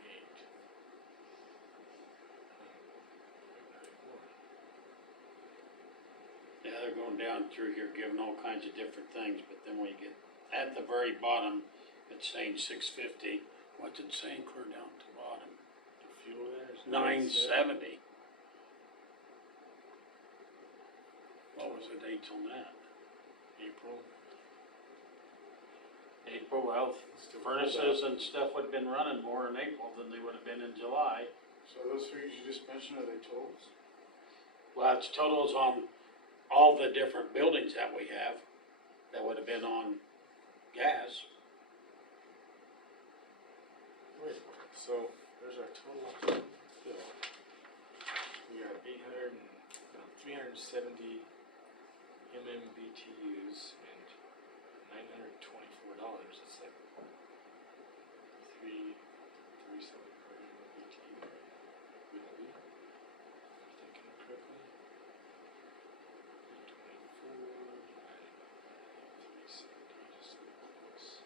Yeah, they're going down through here giving all kinds of different things, but then when you get at the very bottom, it's saying 650. What's it saying clear down to the bottom? The fuel there is 970. What was the dates on that? April. April, well, furnaces and stuff would have been running more in April than they would have been in July. So those figures you just mentioned, are they totals? Well, it's totals on all the different buildings that we have that would have been on gas. Wait, so there's our total bill. We got 370 MMBTUs and $924. It's like 337 per MMBTU, right? Would it be? Thinking correctly? 324 divided by 370, just so close.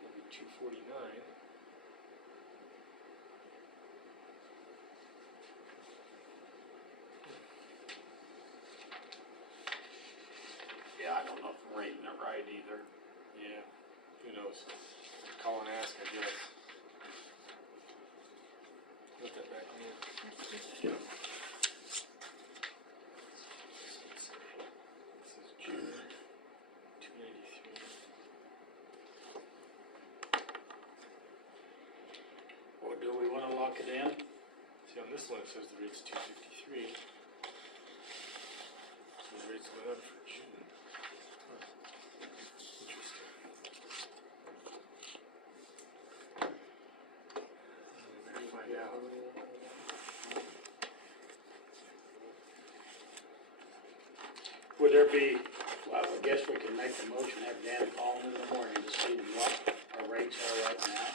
That'd be 249. Yeah, I don't know if I'm reading it right either. Yeah, who knows? Call and ask, I guess. Put that back in. This is June 293. Or do we wanna lock it in? See, on this one it says the rate's 253. So the rate's going up for June. Huh. Interesting. Find out. Would there be, well, I guess we can make the motion, have Dan call him in the morning to see what our the rates are right now.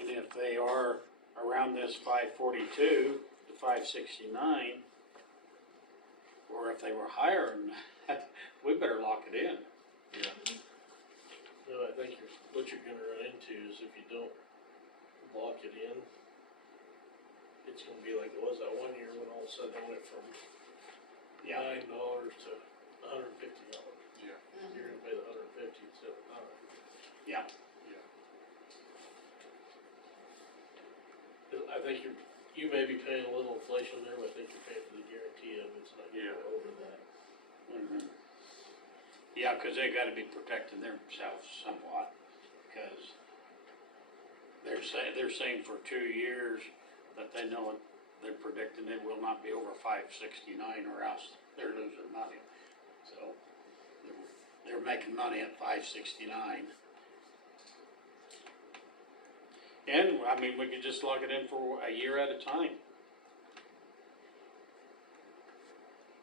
And if they are around this 542 to 569, or if they were higher than that, we better lock it in. No, I think what you're gonna run into is if you don't lock it in, it's gonna be like it was that one year when all of a sudden it went from $9 to $150. Yeah. You're gonna pay the $150 instead of $9. Yeah. I think you may be paying a little inflation there, but I think you're paying for the guarantee of it's not gonna go over that. Mhm. Yeah, cause they gotta be protecting themselves somewhat, cause they're saying for 2 years that they know it, they're predicting it will not be over 569 or else they're losing money. So, they're making money at 569. And, I mean, we could just log it in for a year at a time.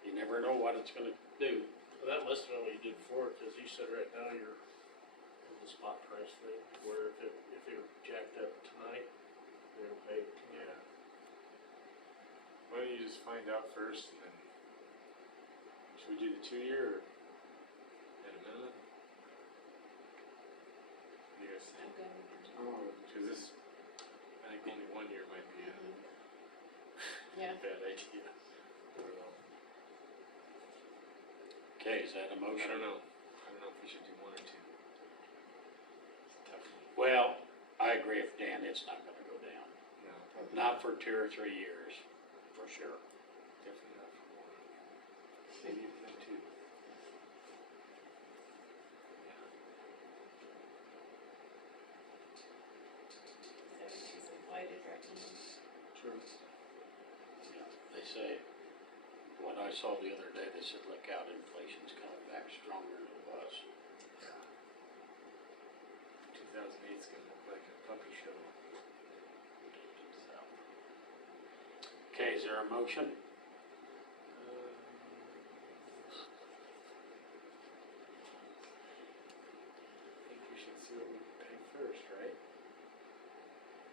You never know what it's gonna do. Well, that must have been what you did before, cause you said right now you're in the spot price thing, where if it were jacked up tonight, you're gonna pay. Yeah. Why don't you just find out first and then, should we do the 2-year or at a minimum? What do you guys think? Okay. Cause this, I think only 1 year might be a Yeah. bad idea. I don't know. Okay, is that a I motion? don't know if we should do 1 or 2. It's a tough one. Well, I agree with Dan, it's not gonna go down. No, Not for 2 or 3 years, for sure. definitely not for 1. Maybe even 2. Everything's inflated right now. True. Yeah, they say, what I saw the other day, they said, look out, inflation's coming back stronger than it was. 2008's gonna look like a puppy show. So. Okay, is there a motion? I think we should see what we can pay first, right?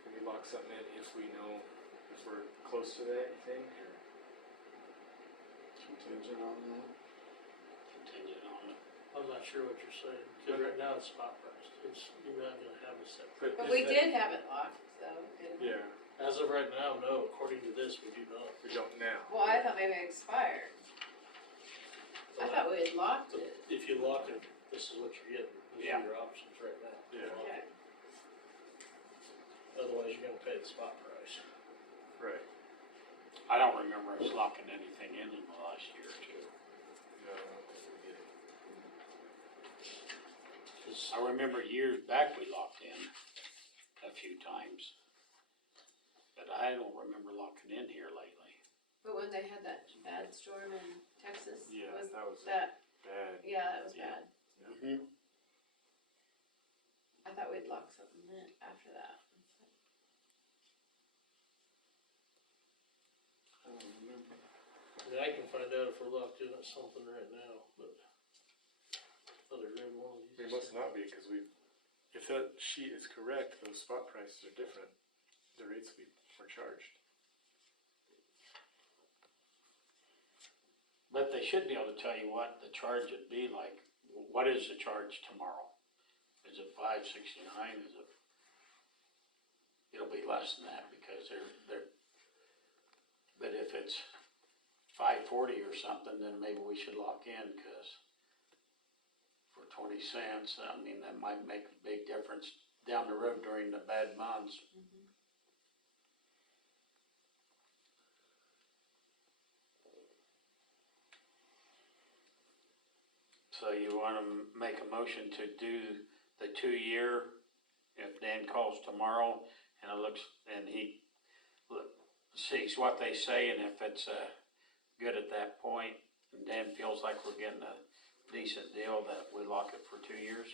Can we lock something in if we know, if we're close to that, you think, or? Contingent on that. Contingent on it. I'm not sure what you're saying, cause right now it's spot price, you're not gonna have a set. But is we that- did have it locked, so, didn't we? Yeah, As of right now, no, according to this, we do not. we don't now. Well, I thought maybe it expired. I thought we had locked it. If you lock it, this is what you're getting, these Yeah. are your options right now. Yeah. Okay. Otherwise, you're gonna pay the spot price. Right. I don't remember us locking anything in the last year or two. No, I don't think we did. 'Cause I remember years back we locked in a few times. But I don't remember locking in here lately. But when they had that bad storm in Texas, Yeah, was that was that, bad. yeah, that was Yeah. bad. Mm-hmm. I thought we'd locked something in after that. I don't remember. I mean, I can find out if we're locked in at something right now, but other than one of We these. must not be, cause if that sheet is correct, those spot prices are different. The rates we were charged. But they should be able to tell you what the charge would be like. What is the charge tomorrow? Is it 569? Is it? It'll be less than that because they're. But if it's 540 or something, then maybe we should lock in because for 20 cents, I mean, that might make a big difference down the road during the bad months. So you wanna make a motion to do the 2-year, if Dan calls tomorrow and it looks, and he sees what they say, and if it's, good at that point, and Dan feels like we're getting a decent deal, that we lock it for 2 years?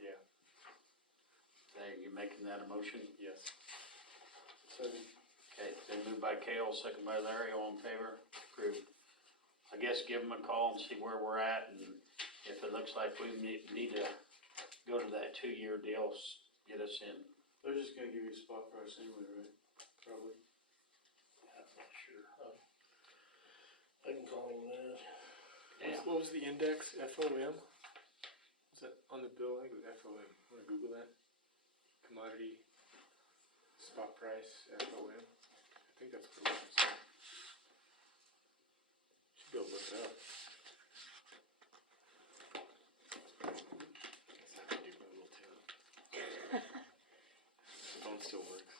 Yeah. Okay, you making that a motion? Yes. Second. Okay, then moved by Cale, second by Larry, all in favor? Approved. I guess give them a call and see where we're at, and if it looks like we need to go to that 2-year deal, get us in. They're just gonna give you a spot price anyway, right? Probably. I'm not sure. I can call him that. Yeah. What was the index, FOM? Was that on the bill? I think it was FOM. Wanna Google that? Commodity spot price, FOM. I think that's what it was. Should be able to look it up. Guess I can do Google too. The phone still works.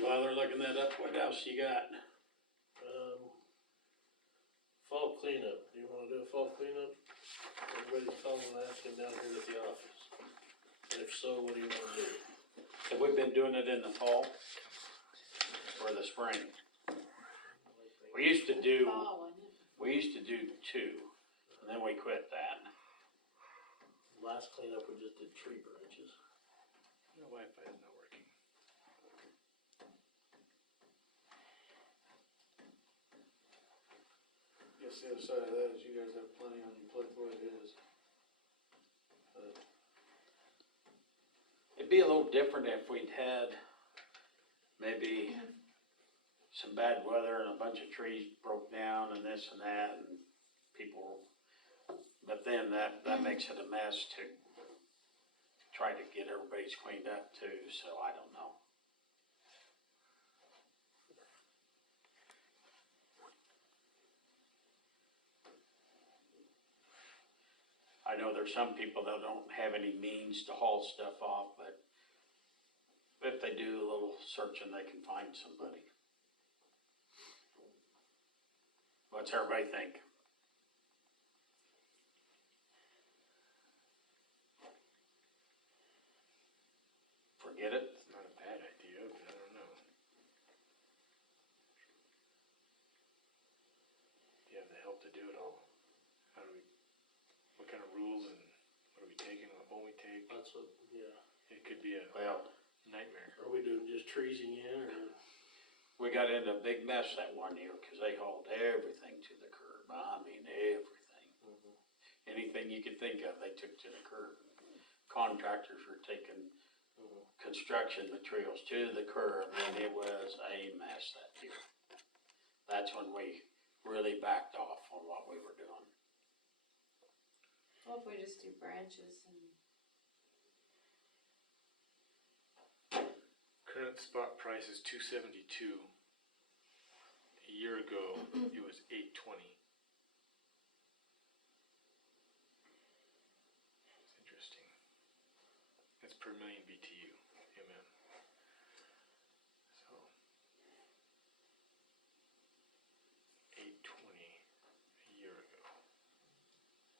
While they're looking that up, what else you got? Fall cleanup. Do you wanna do a fall cleanup? Everybody's calling and asking down here at the office. And if so, what do you wanna do? Have we been doing it in the fall or the spring? We used to do Fall, wasn't it? 2, and then we quit that. Last cleanup, we just did tree branches. My Wi-Fi is not working. Guess the other side of that is you guys have plenty on your plate where it is. It'd be a little different if we'd had maybe some bad weather and a bunch of trees broke down and this and that and people, but then that makes it a mess to try to get everybody's cleaned up too, so I don't know. I know there's some people that don't have any means to haul stuff off, but if they do a little searching, they can find somebody. What's everybody think? Forget it? It's not a bad idea, but I don't know. Do you have the help to do it all? How do we, what kind of rules and what are we taking, what won't we take? That's what, yeah. It could be a Well, nightmare. Are we doing just trees again, or? we got into a big mess that one year because they hauled everything to the curb. I mean, everything. Anything you could think of, they took to the curb. Contractors were taking construction materials to the curb, and it was a mess that year. That's when we really backed off on what we were doing. Well, if we just do branches and. Current spot price is $272. A year ago, it was $820. It's interesting. That's per million BTU, amen. So, 820 a year ago.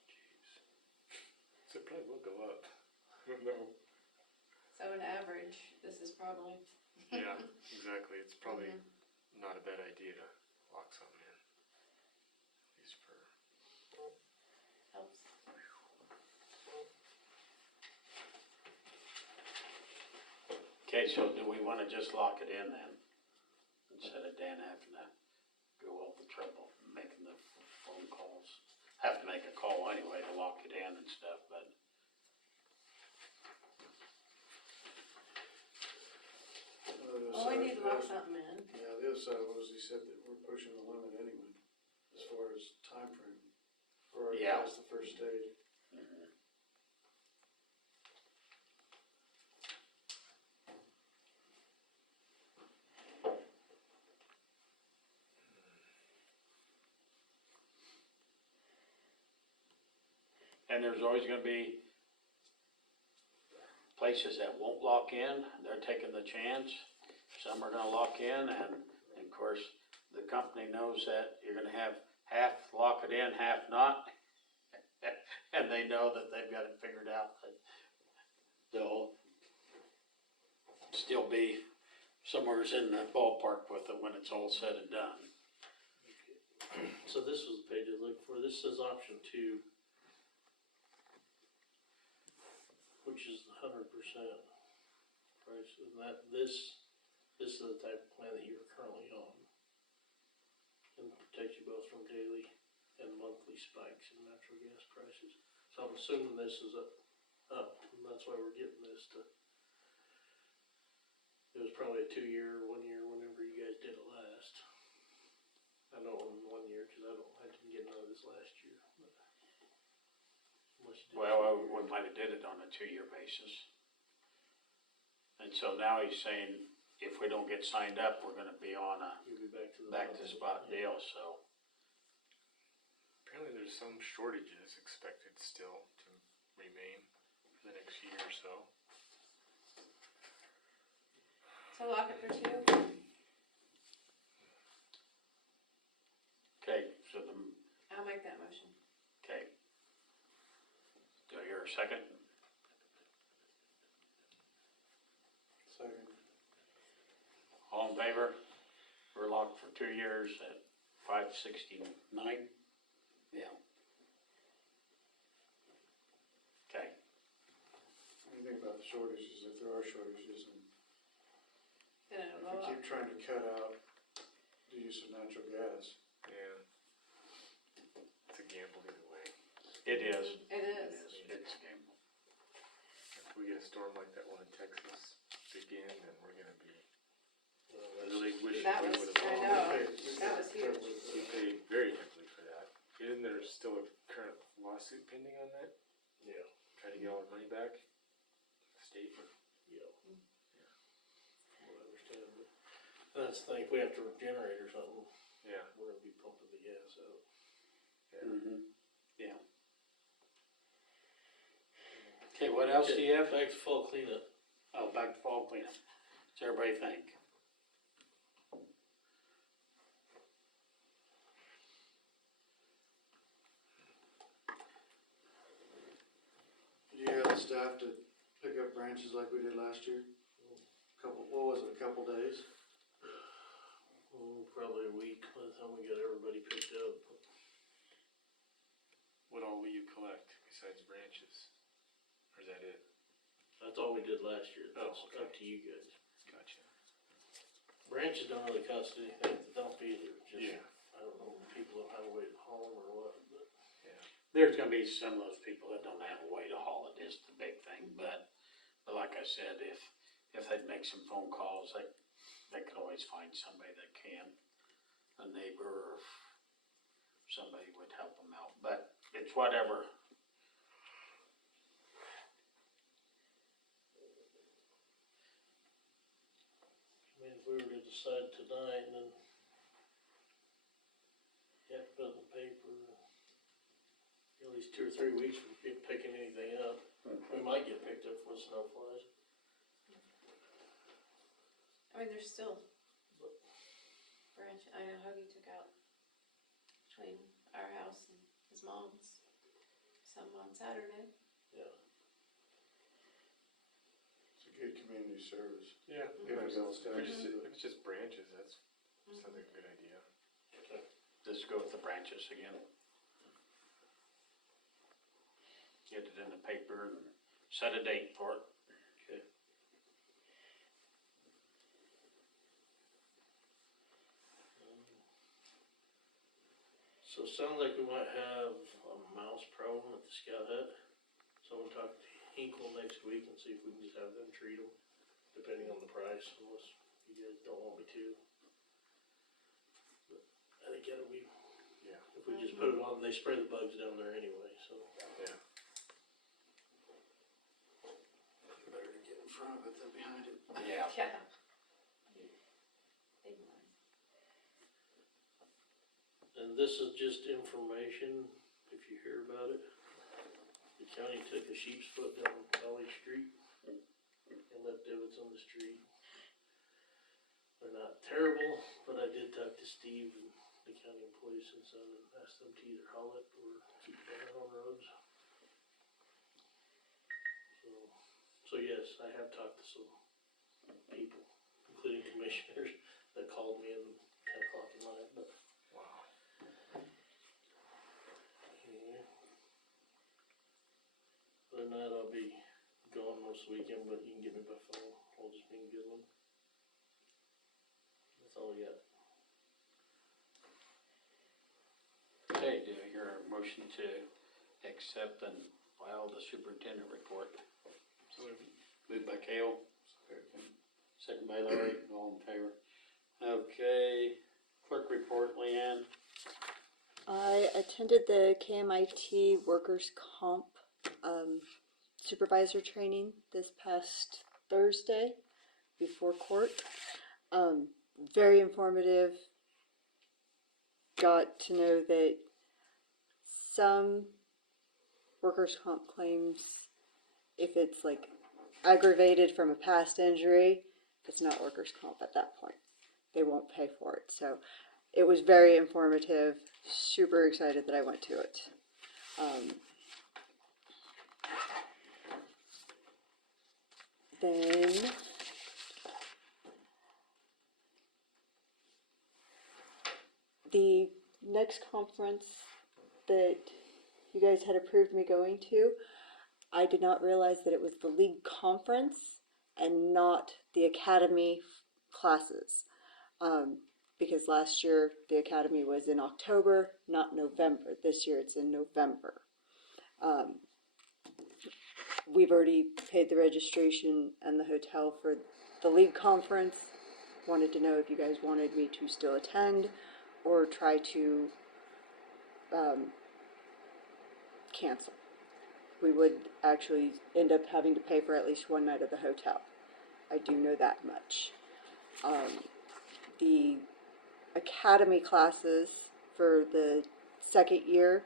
Jeez. So it probably will go up. I don't know. So an average, this is probably. Yeah, exactly. It's probably Mhm. not a bad idea to lock something in. At least for. Helps. Okay, so do we wanna just lock it in then? Instead of Dan having to go all the trouble making the phone calls. Have to make a call anyway to lock it in and stuff, but. Well, we need to lock something in. Yeah, the other side was, he said that we're pushing the limit anyway, as far as time frame. We're already Yeah. past the first stage. And there's always gonna be places that won't lock in, they're taking the chance. Some are gonna lock in, and of course, the company knows that you're gonna have half lock it in, half not. And they know that they've got it figured out, that they'll still be somewhere's in the ballpark with it when it's all said and done. So this was the page I looked for, this says option 2. Which is 100% price, and this is the type of plan that you're currently on. and protect you both from daily and monthly spikes in natural gas prices. So I'm assuming this is up, and that's why we're getting this to, it was probably a 2-year, 1 year, whenever you guys did it last. I know in 1 year, cause I didn't get none of this last year, but. Unless you did Well, 2 we years. might have did it on a 2-year basis. And so now he's saying, if we don't get signed up, we're gonna be on a You'll be back to the. back to spot deal, so. Apparently there's some shortages expected still to remain for the next year or so. So lock it for 2? Okay, so I'll make that motion. okay. Do I hear a second? Second. All in favor? We're locked for 2 years at $569? Yeah. Okay, What do you think about the shortages, if there are shortages, and Then if it'll we go up. keep trying to cut out the use of natural gas? Yeah. It's a gamble either way. it is. It is. It's a gamble. If we get a storm like that one in Texas again, then we're gonna be Well, that's- really wishing That we was, would've. I know, that was huge. We paid very heavily for that. Isn't there still a current lawsuit pending on that? Yeah, Trying to get all our money back? State? yeah. From what I understand, but that's the thing, if we have to regenerate or something, Yeah. we're gonna be pumping the gas out. Mm-hmm. Yeah. Okay, what else do you have? Back to fall cleanup. Oh, back to fall cleanup. What's everybody think? Do you have the staff to pick up branches like we did last year? What was it, a couple days? Probably a week by the time we got everybody picked up. What all will you collect besides branches? Or is that it? That's all we did last year. Oh, That's okay. up to you guys. Gotcha. Branches don't really cost anything to dump either, just, Yeah. I don't know, people don't have a way to haul them or what, but. There's gonna be some of those people that don't have a way to haul it, is the big thing, but like I said, if they'd make some phone calls, they could always find somebody that can. A neighbor or somebody would help them out, but it's whatever. I mean, if we were to decide tonight and then you have to put it in the paper, at least 2 or 3 weeks from picking anything up, we might get picked up when snow flies. I mean, there's still branch, I know Huggy took out between our house and his mom's some on Saturday. Yeah. It's a good community service. Yeah. If it's all staff. If it's just branches, that sounds like a good idea. Okay. Just go with the branches again. Get it in the paper and set a date for it. Okay. So it sounds like we might have a mouse problem at the Scout Hut. So we'll talk to Hinkle next week and see if we can just have them treat them, depending on the price, unless you guys don't want me to. But I think that'll be, Yeah. if we just put it on, they spray the bugs down there anyway, so. Yeah. Better to get in front of it than behind it. Yeah. Yeah. Big one. And this is just information, if you hear about it. The county took a sheep's foot down Valley Street and left divots on the street. They're not terrible, but I did talk to Steve and the county employees and son and asked them to either haul it or keep it down on roads. So yes, I have talked to some people, including commissioners, that called me at 10 o'clock at night, but. Wow. Yeah. Other than that, I'll be gone most weekend, but you can get me by phone. I'll just be in Goodland. That's all I got. Okay, do I hear a motion to accept and file the superintendent report? So Moved by Kale, second by Larry, all in favor. Okay, clerk report, Leanne. I attended the KMIT workers' comp supervisor training this past Thursday before court. Very informative. Got to know that some workers' comp claims, if it's like aggravated from a past injury, it's not workers' comp at that point. They won't pay for it. So it was very informative. Super excited that I went to it. Then the next conference that you guys had approved me going to, I did not realize that it was the league conference and not the academy classes. Because last year the academy was in October, not November. This year it's in November. We've already paid the registration and the hotel for the league conference. Wanted to know if you guys wanted me to still attend or try to cancel. We would actually end up having to pay for at least one night of the hotel. I do know that much. The academy classes for the second year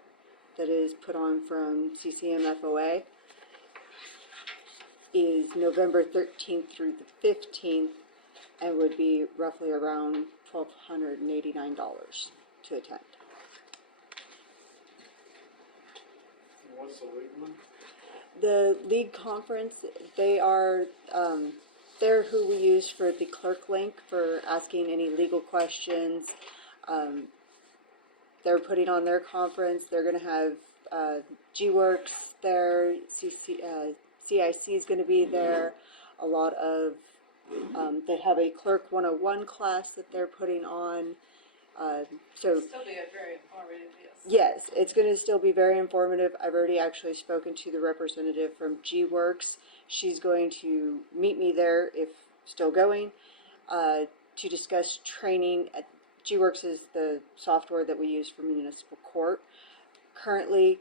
that is put on from CCMFOA is November 13th through the 15th and would be roughly around $1,289 to attend. And what's the league one? The league conference, they are, they're who we use for the clerk link for asking any legal questions. They're putting on their conference. They're going to have G-Works there, CIC is going to be there. A lot of, they have a Clerk 101 class that they're putting on. So Still be a very informative, yes. yes, it's going to still be very informative. I've already actually spoken to the representative from G-Works. She's going to meet me there, if still going, to discuss training. G-Works is the software that we use for municipal court. Currently,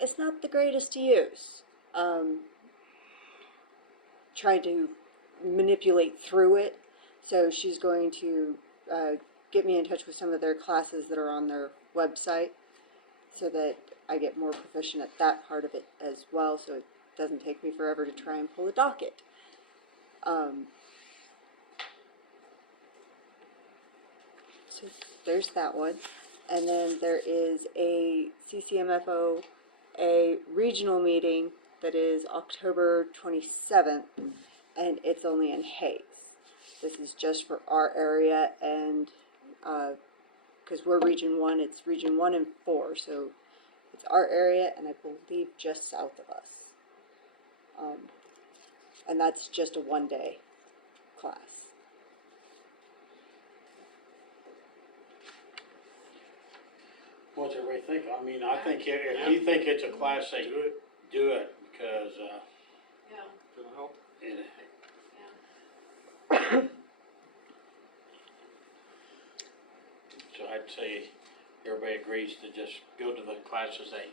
it's not the greatest to use. Trying to manipulate through it. So she's going to get me in touch with some of their classes that are on their website so that I get more proficient at that part of it as well, so it doesn't take me forever to try and pull a docket. So there's that one. And then there is a CCMFO, a regional meeting that is October 27th, and it's only in Hayes. This is just for our area, and because we're Region 1, it's Region 1 and 4, so it's our area, and I believe just south of us. And that's just a one-day class. What's everybody think? I mean, I think if you think it's a class, say, do it, because, Yeah, it'll help. it, yeah. so I'd say everybody agrees to just go to the classes they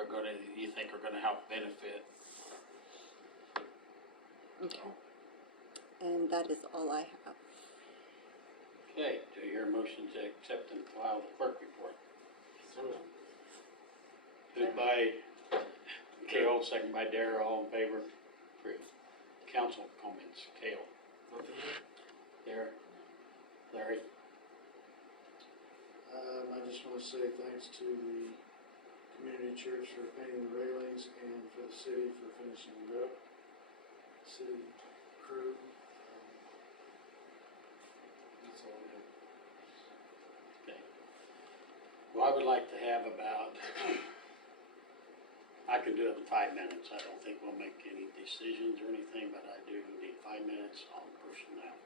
are gonna, you think are gonna help benefit. Okay. And that is all I have. Okay, do you hear a motion to accept and file the clerk report? Moved by Kale, second by Dara, all in favor? Approved. Council comments, Kale. Nothing there? Dara? Larry? I just want to say thanks to the community church for painting the railings and for the city for finishing it up. City crew. That's all I have. Okay. Well, I would like to have about, I can do it in 5 minutes. I don't think we'll make any decisions or anything, but I do need 5 minutes on personnel.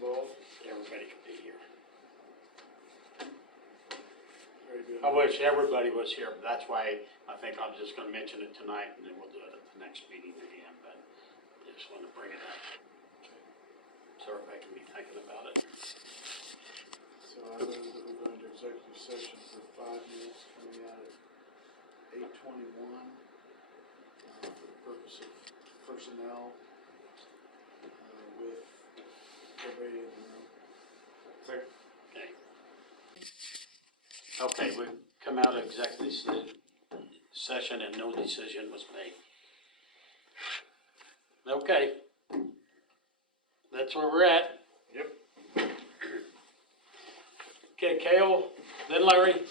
involved? Everybody can be here. Very good. I wish everybody was here, but that's why I think I'm just gonna mention it tonight and then we'll do it at the next meeting again, but I just wanna bring it up. So everybody can be thinking about it. So I move that we go into executive session for 5 minutes coming out at 8:21, for the purpose of personnel, with everybody in the room. Second. Okay. Okay, we come out of executive session and no decision was made. Okay. That's where we're at. Yep. Okay, Kale, then Larry.